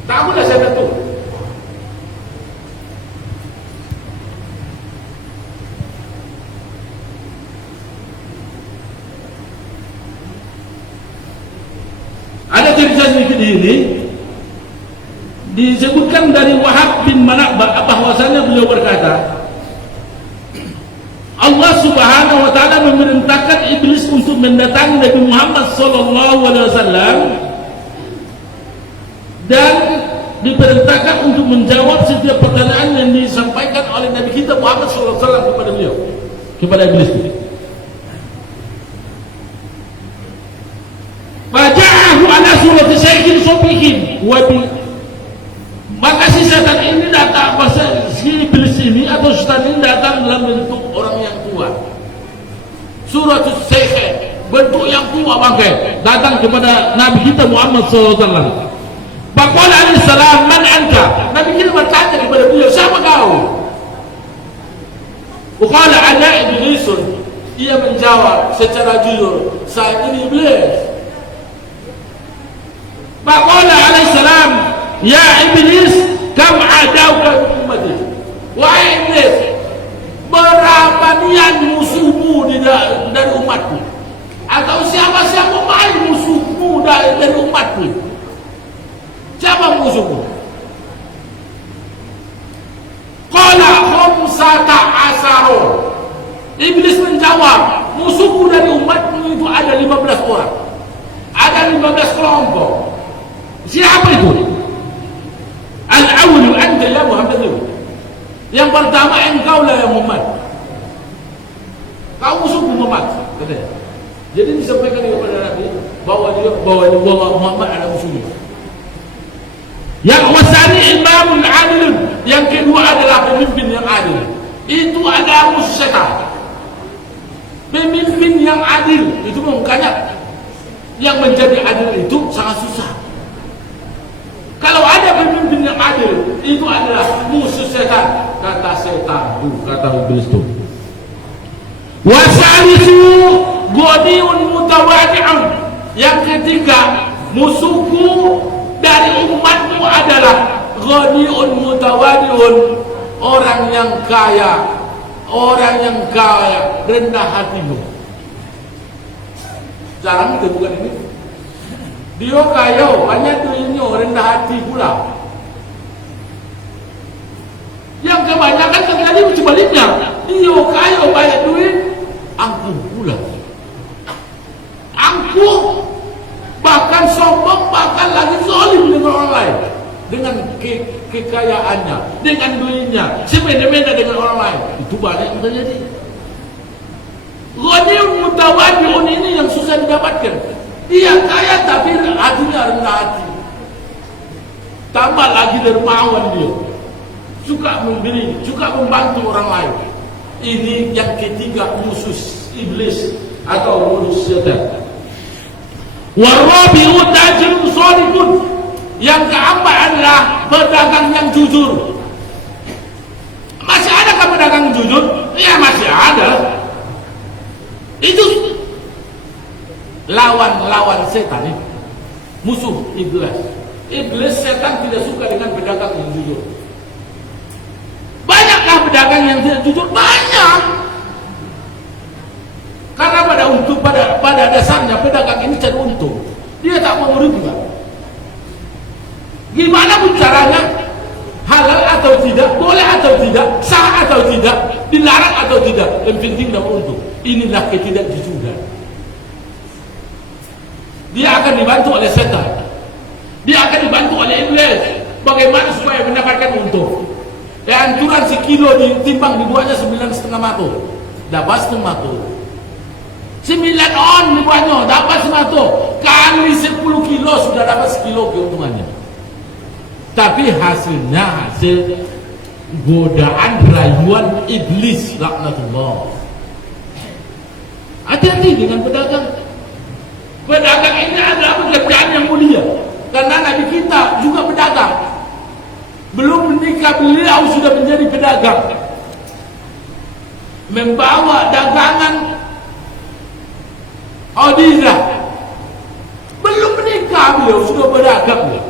Tak boleh setan itu. Ada cerita sedikit ini disebutkan dari Wahab bin Manab bahwasanya beliau berkata, Allah Subhanahu wa taala memerintahkan iblis untuk mendatangi Nabi Muhammad sallallahu alaihi wasallam dan diperintahkan untuk menjawab setiap pertanyaan yang disampaikan oleh Nabi kita Muhammad sallallahu alaihi wasallam kepada beliau, kepada iblis itu. Faja'ahu ala surati syaikhil sobihin wabi. Maka si setan ini datang, si iblis ini atau setan ini datang dalam bentuk orang yang tua. Suratul syekh, bentuk yang tua bangkai, datang kepada Nabi kita Muhammad SAW. Faqala alaihi salam, man anta? Nabi kita bertanya kepada beliau, siapa kau? Qala ana iblisun. Ia menjawab secara jujur, saya ini iblis. Faqala alaihi salam, ya iblis, kam adauka ummati. Wahai iblis, berapa niat musuhmu dari umatku? Atau siapa main musuhmu dari umatku? Siapa musuhmu? Qala khamsata asaro. Iblis menjawab, musuhku dari umatmu itu ada 15 orang. Ada 15 kelompok. Siapa itu? Al-awwal anta ya Muhammad. Yang pertama engkau lah ya Muhammad. Kau musuh Muhammad, katanya. Jadi disampaikan kepada Nabi bahwa Muhammad ada musuhnya. Yang wasani imamul adil, yang kedua adalah pemimpin yang adil. Itu adalah musuh setan. Pemimpin yang adil itu makanya yang menjadi adil itu sangat susah. Kalau ada pemimpin yang adil, itu adalah musuh setan. Kata setan itu, kata iblis itu. Wasalisu ghodiyun mutawadi'un. Yang ketiga, musuhku dari umatmu adalah ghodiyun mutawadi'un, orang yang kaya, rendah hatimu. Jarang ditemukan ini. Dia kaya, banyak duitnya, rendah hati pula. Yang kebanyakan terjadi sebaliknya. Dia kaya, banyak duit, angkuh pula. Angkuh, bahkan sombong, bahkan lagi zalim dengan orang lain. Dengan kekayaannya, dengan duitnya, semena-mena dengan orang lain. Itu banyak yang terjadi. Ghaniyun mutawadi'un ini yang susah didapatkan. Dia kaya tapi hatinya rendah hati. Tambah lagi dermawan dia. Suka memberi, suka membantu orang lain. Ini yang ketiga musuh iblis atau musuh setan. Warabi'u tajirun shadiqun. Yang keempat adalah pedagang yang jujur. Masih adakah pedagang jujur? Ya masih ada. Itu lawan setan itu. musuh iblis. Iblis, setan tidak suka dengan pedagang yang jujur. Banyakkah pedagang yang tidak jujur? Banyak. Karena pada dasarnya pedagang ini cari untung. Dia tak mau merugikan. Gimana pun caranya, halal atau tidak, boleh atau tidak, sah atau tidak, dilarang atau tidak, yang penting dapat untung. Inilah ketidakjujuran. Dia akan dibantu oleh setan. Dia akan dibantu oleh iblis. Bagaimana supaya mendapatkan untung? Anturan sekilo ditimbang dibuatnya 9,5 mato, dapat 1 mato. 9 on dibuatnya, dapat 1 mato. Kali 10 kilo sudah dapat 1 kilo keuntungannya. Tapi hasilnya hasil godaan rayuan iblis laknatullah. Hati-hati dengan pedagang. Pedagang ini adalah pekerjaan yang mulia. Karena Nabi kita juga pedagang. Belum menikah beliau sudah menjadi pedagang. Membawa dagangan Khadijah. Belum menikah beliau sudah berdagang.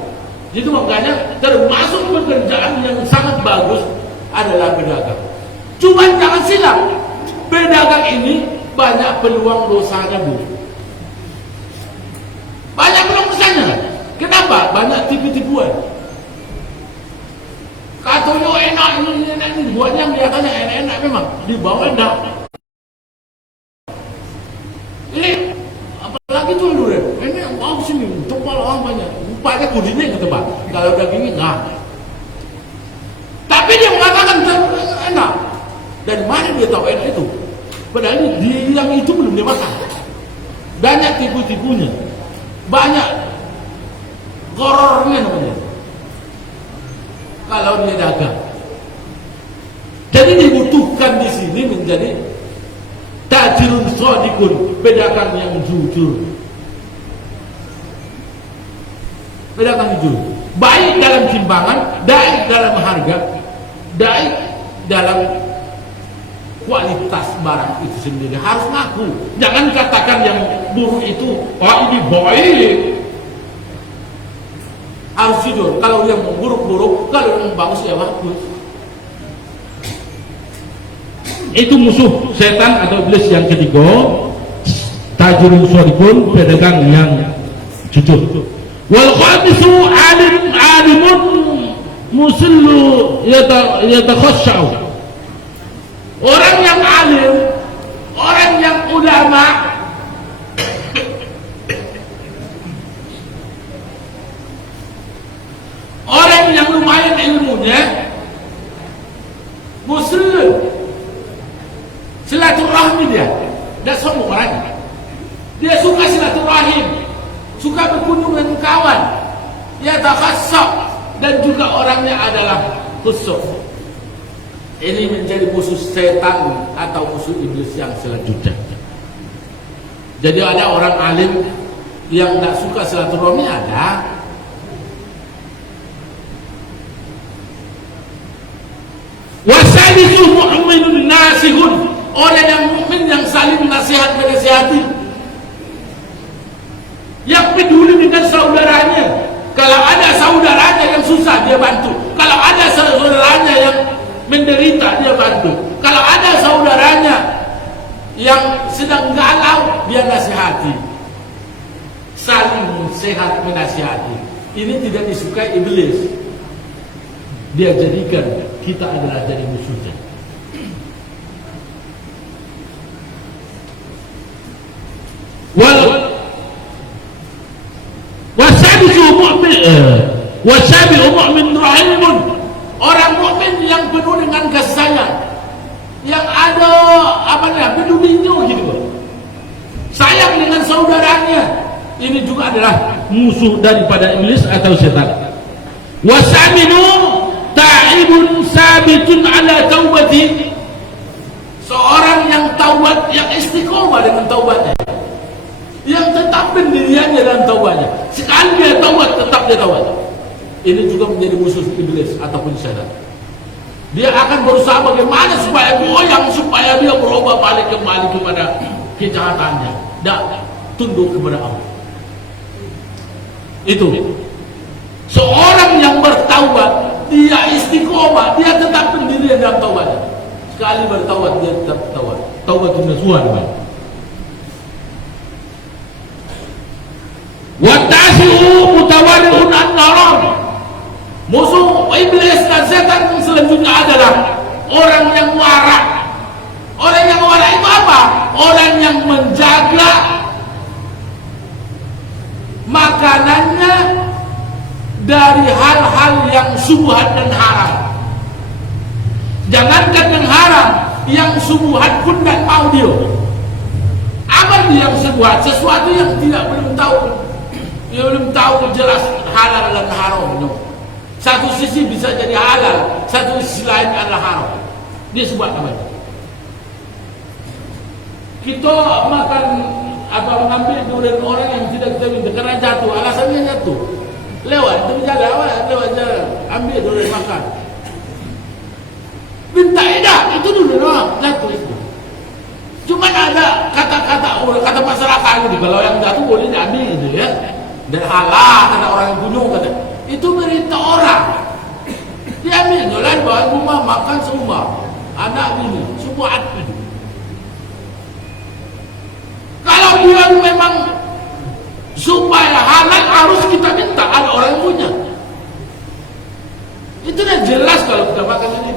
Jadi makanya termasuk pekerjaan yang sangat bagus adalah pedagang. Cuma jangan silap, pedagang ini banyak peluang dosanya, Bu. Banyak peluang dosanya. Kenapa? Banyak tipu-tipuan. Katanya enak ini buatnya kelihatannya enak memang, di bawah enggak. Ini apalagi tuh dulu, ini wow sini tebal orang banyak. Rupanya kulitnya yang tebal. Kalau dagingnya enggak. Tapi dia mengatakan enak. Dari mana dia tahu enak itu? Padahal di yang itu belum dia makan. Banyak tipu-tipunya. Banyak gorornya namanya. Kalau dia dagang. Jadi dibutuhkan di sini menjadi tajirun shadiqun, pedagang yang jujur. Pedagang jujur. Baik dalam timbangan, baik dalam harga, baik dalam kualitas barang itu sendiri. Harus ngaku. Jangan katakan yang buruk itu, oh ini baik. Harus jujur. Kalau yang buruk-buruk, kalau yang bagus ya bagus. Itu musuh setan atau iblis yang ketiga. Tajirun shadiqun, pedagang yang jujur. Wal khamisu alimun musillu yatakhasyau. Orang yang alim, orang yang ulama, orang yang lumayan ilmunya, muslim, silaturahmi dia sombong orang. Dia suka silaturahim, suka berkunjung dengan kawan, dia takhassak, dan juga orangnya adalah khusyuk. Ini menjadi musuh setan atau musuh iblis yang selanjutnya. Jadi ada orang alim yang tak suka silaturahmi, ada. Wasalisu mu'minun nasihun, orang yang mukmin yang saling nasihat menasihati, yang peduli dengan saudaranya. Kalau ada saudaranya yang susah dia bantu, kalau ada saudaranya yang menderita dia bantu, kalau ada saudaranya yang sedang galau dia nasihati. Saling sehat menasihati. Ini tidak disukai iblis. Dia jadikan kita adalah jadi musuhnya. Wasabi'u mu'min rahimun, orang mukmin yang penuh dengan kasih sayang, yang ada pedulinya gitu, sayang dengan saudaranya. Ini juga adalah musuh daripada iblis atau setan. Wasaminu ta'ibun sabitun ala taubati, seorang yang taubat, yang istiqomah dengan taubatnya, yang tetap pendiriannya dalam taubatnya. Sekali dia taubat, tetap dia taubat. Ini juga menjadi musuh iblis ataupun setan. Dia akan berusaha bagaimana supaya goyang, supaya dia berubah balik kembali kepada kejahatannya, dan tunduk kepada Allah. Itu seorang yang bertaubat, dia istiqomah, dia tetap pendirian dalam taubatnya. Sekali bertaubat dia tetap taubat. Taubat nasuha namanya. Watasihu mutawarri'un an-naron. Musuh iblis dan setan selanjutnya adalah orang yang warak. Orang yang warak itu apa? Orang yang menjaga makanannya dari hal-hal yang syubhat dan haram. Jangankan yang haram, yang syubhat pun tak mau dia. Apa yang syubhat? Sesuatu yang belum tahu. Dia belum tahu jelas halal dan haramnya. Satu sisi bisa jadi halal, satu sisi lain adalah haram. Dia syubhat namanya. Kita makan apa mengambil durian orang yang tidak kita minta karena jatuh, alasannya jatuh. Lewat, itu jalan, lewat jalan, ambil durian makan. Minta edah, itu dulu doang, jatuh itu. Cuma ada kata-kata kata masyarakat gitu, kalau yang jatuh boleh diambil gitu ya. Dan halah kata orang yang gunung kata, itu berita orang. Diambil jalan bawa rumah makan semua, anak ini, semua itu. Kalau dia memang supaya halal harus kita minta, ada orang yang punya. Itu udah jelas kalau kita makan ini.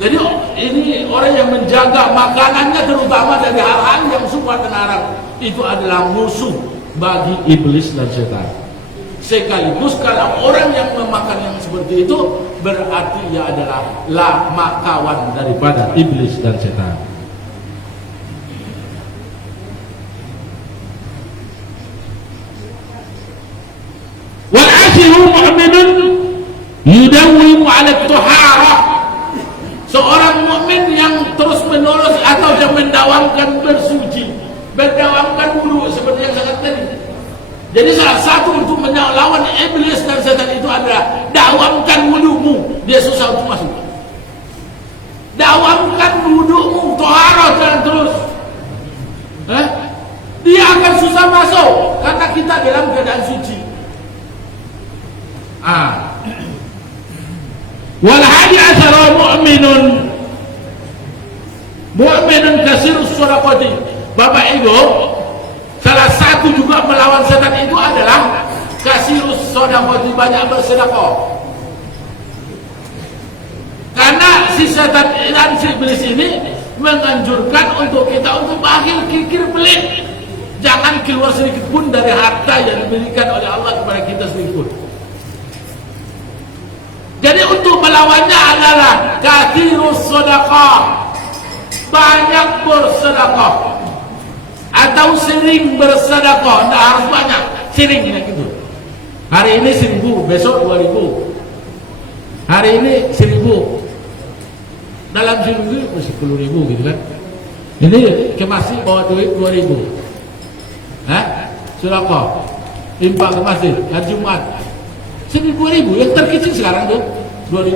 Jadi ini orang yang menjaga makanannya terutama dari hal-hal yang syubhat dan haram, itu adalah musuh bagi iblis dan setan. Sekaligus kalau orang yang memakan yang seperti itu berarti ia adalah makawan daripada iblis dan setan. Mu'minun yudawwimu 'ala at-taharah. Seorang mukmin yang terus menerus atau yang mendawamkan bersuci, mendawamkan wudu seperti yang saya katakan tadi. Jadi salah satu untuk melawan iblis dan setan itu adalah dawamkan wudumu, dia susah untuk masuk. Dawamkan wudumu, taharah jangan terus. Dia akan susah masuk karena kita dalam keadaan suci. Wal hadi asara mu'minun kasirus shadaqati. Bapak Ibu, salah satu juga melawan setan itu adalah kasirus shadaqati, banyak bersedekah. Karena si setan dan si iblis ini menganjurkan untuk kita untuk bakhil, kikir, pelit. Jangan keluar sedikit pun dari harta yang diberikan oleh Allah kepada kita sedikit pun. Jadi untuk melawannya adalah kathirus sedekah, banyak bersedekah atau sering bersedekah. Tidak harus banyak, sering gitu. Hari ini 1.000, besok 2.000. Hari ini 1.000, dalam seminggu 10.000 gitu kan. Ini ke masjid bawa duit 2.000. Sedekah, infak ke masjid hari Jumat 1.000, yang terkecil sekarang tuh 2.000.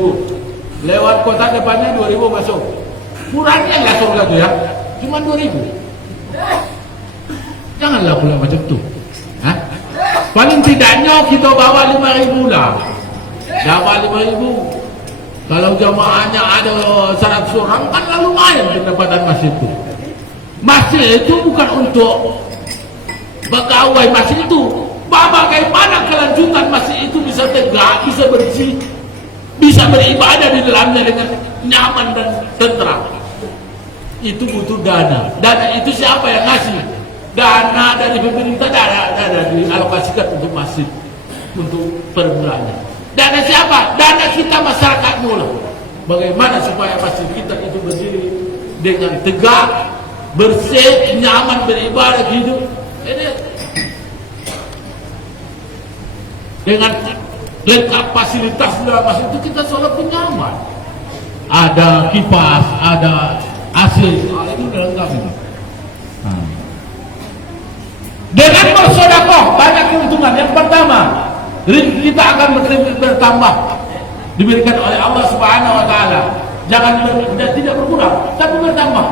Lewat kota depannya 2.000 masuk. Murahnya ya surga tuh ya, cuma 2.000. Janganlah pula macam tuh. Paling tidaknya kita bawa 5.000 lah. Dapat 5.000. Kalau jamaahnya ada 100 orang kan lumayan pendapatan masjid itu. Masjid itu bukan untuk pegawai masjid itu. Bagaimana kelanjutan masjid itu bisa tegak, bisa bersih, bisa beribadah di dalamnya dengan nyaman dan tentram. Itu butuh dana. Dana itu siapa yang ngasih? Dana dari pemerintah, dana dialokasikan untuk masjid, untuk perbulannya. Dana siapa? Dana kita masyarakat mula. Bagaimana supaya masjid kita itu berdiri dengan tegak, bersih, nyaman beribadah hidup. Ini dengan lengkap fasilitas dalam masjid itu kita sholat pun nyaman. Ada kipas, ada AC, ini lengkap ini. Dengan bersedekah banyak keuntungan. Yang pertama, rezeki kita akan bertambah, diberikan oleh Allah Subhanahu Wa Taala. Jangan tidak berkurang, tapi bertambah.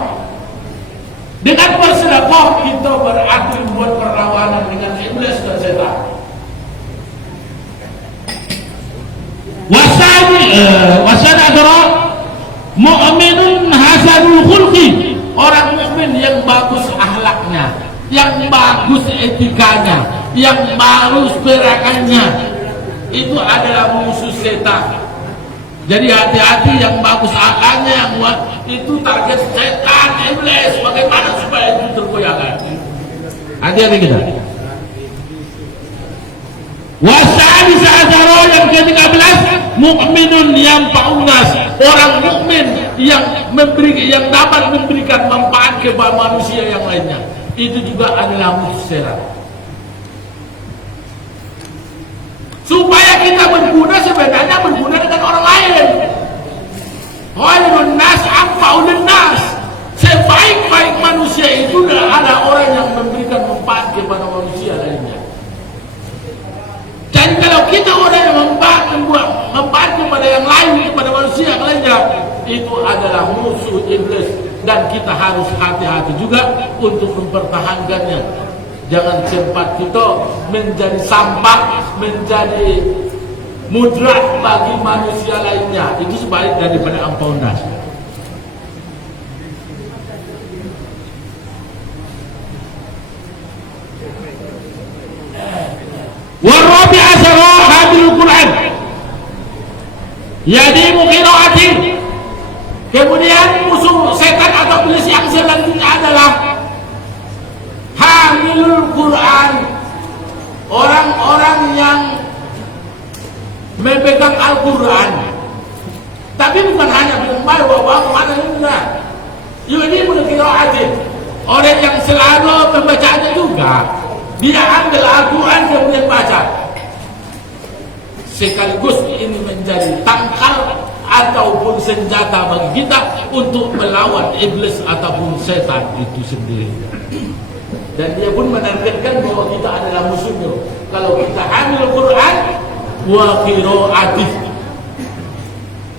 Dengan bersedekah kita berarti membuat perlawanan dengan iblis dan setan. Wasanadara mu'minun hasanul khulqi, orang mukmin yang bagus akhlaknya, yang bagus etikanya, yang bagus perakannya, itu adalah musuh setan. Jadi hati-hati, yang bagus akhlaknya, yang itu target setan, iblis. Bagaimana supaya itu tergoyahkan? Hati-hati kita. Wasani sa'adara, yang ke-13, mukminun yang fa'unas, orang mukmin yang dapat memberikan manfaat kepada manusia yang lainnya. Itu juga adalah musuh setan. Supaya kita berguna, sebenarnya berguna dengan orang lain. Khairun nas anfa'un nas. Sebaik-baik manusia itu adalah orang yang memberikan manfaat kepada manusia lainnya. Dan kalau kita orang yang membuat manfaat kepada yang lain, kepada manusia yang lainnya, itu adalah musuh iblis. Dan kita harus hati-hati juga untuk mempertahankannya. Jangan sempat kita menjadi sampah, menjadi mudarat bagi manusia lainnya. Itu sebalik daripada ampaunas. Warabi asyara hadil Quran, jadi qiraati. Kemudian musuh setan atau iblis yang selanjutnya adalah hamilul Quran, orang-orang yang memegang Al-Quran. Tapi bukan hanya bawa mana enggak. Ini bukan qiraati, orang yang selalu membacanya juga. Dia ambil Al-Quran kemudian baca. Sekaligus ini menjadi tangkal ataupun senjata bagi kita untuk melawan iblis ataupun setan itu sendiri. Dan dia pun menargetkan bahwa kita adalah musuhnya kalau kita hamil Quran wa qiraatih.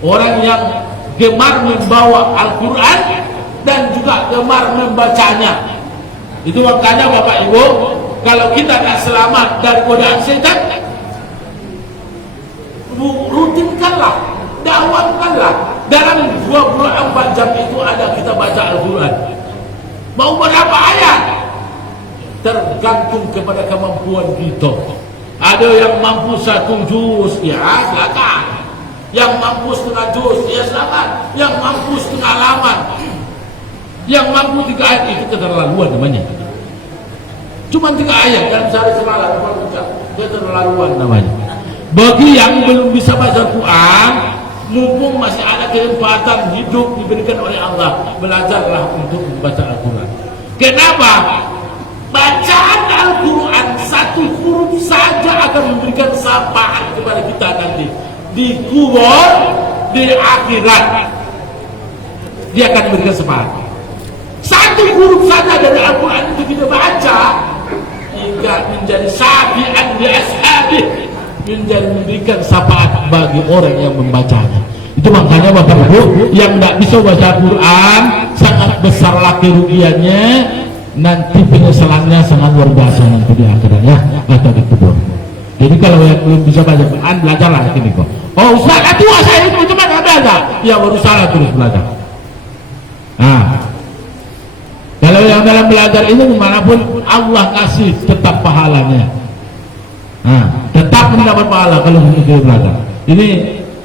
Orang yang gemar membawa Al-Quran dan juga gemar membacanya. Itu makanya Bapak Ibu, kalau kita tak selamat dari godaan setan, rutinkanlah, dakwahkanlah. Dalam 24 jam itu ada kita baca Al-Quran. Mau berapa ayat? Tergantung kepada kemampuan kita. Ada yang mampu 1 juz, ya silakan. Yang mampu setengah juz, ya silakan. Yang mampu setengah halaman, yang mampu 3 ayat, itu keterlaluan namanya. Cuma 3 ayat dalam sehari semalam, keterlaluan namanya. Bagi yang belum bisa baca Al-Quran, mumpung masih ada kesempatan hidup diberikan oleh Allah, belajarlah untuk membaca Al-Quran. Kenapa? Bacaan Al-Quran 1 huruf saja akan memberikan syafaat kepada kita nanti di kubur, di akhirat. Dia akan memberikan syafaat. 1 huruf saja dari Al-Quran itu kita baca, hingga menjadi syafi'an di ashabi, menjadi memberikan syafaat bagi orang yang membacanya. Itu makanya Bapak Ibu yang tidak bisa baca Al-Quran, sangat besarlah kerugiannya. Nanti penyesalannya sangat luar biasa nanti di akhiratnya atau di kubur. Jadi kalau yang belum bisa baca Quran, belajarlah ini kok. Oh Ustaz, tua saya itu cuma nggak belajar. Ya baru salah, terus belajar. Nah, kalau yang dalam belajar ini dimanapun Allah kasih tetap pahalanya. Nah, tetap mendapat pahala kalau kita belajar. Ini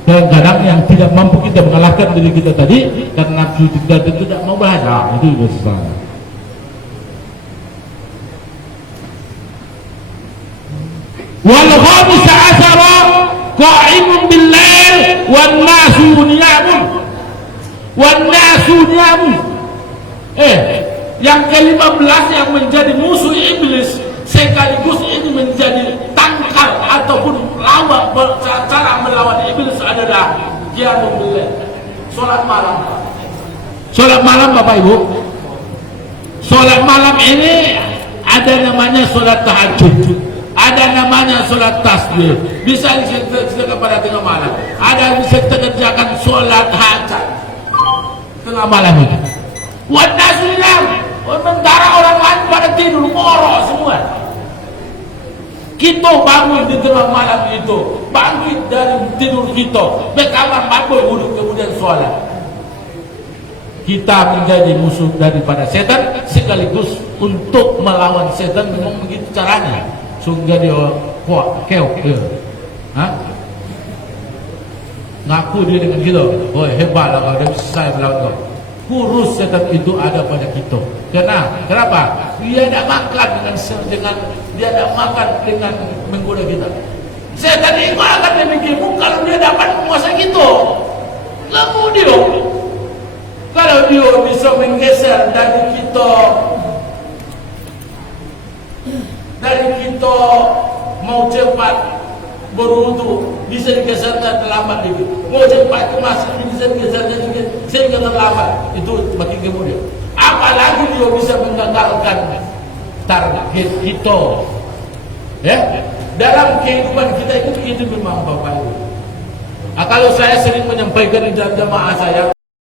kadang-kadang yang tidak mampu kita mengalahkan diri kita tadi karena nafsu kita tidak mau belajar, itu juga salah. Wal khamisa asyara qa'imun bil lail wan nasu niyamun. Wan nasu niyamun. Yang ke-15 yang menjadi musuh iblis, sekaligus ini menjadi tangkal ataupun lawan, cara melawan iblis adalah qiyamul lail, salat malam. Salat malam Bapak Ibu, salat malam ini ada namanya salat tahajud, ada namanya salat tasbih, bisa dikerjakan pada tengah malam, ada bisa kita kerjakan salat hajat tengah malam itu. Wan nasu sementara orang lain pada tidur, morok semua. Kita bangun di tengah malam itu, bangun dari tidur kita, berkamar mabuk dulu kemudian sholat. Kita menjadi musuh daripada setan, sekaligus untuk melawan setan memang begitu caranya. Sehingga dia kuat, keok dia. Ngaku dia dengan kita, oh hebat lah kau, dia bisa saya melawan kau. Kurus setan itu ada pada kita. Kenapa? Dia tidak makan dengan dia tidak makan dengan menggoda kita. Setan itu akan demikianmu kalau dia dapat menguasai kita. Lalu dia, kalau dia bisa menggeser dari kita mau cepat berwudu, bisa digeserkan terlambat dikit. Mau cepat ke masjid, bisa digeserkan sedikit sehingga terlambat. Itu makin kemudian. Apalagi dia bisa menggagalkan target kita. Ya, dalam kehidupan kita itu memang Bapak Ibu. Kalau saya sering menyampaikan di dalam jamaah saya,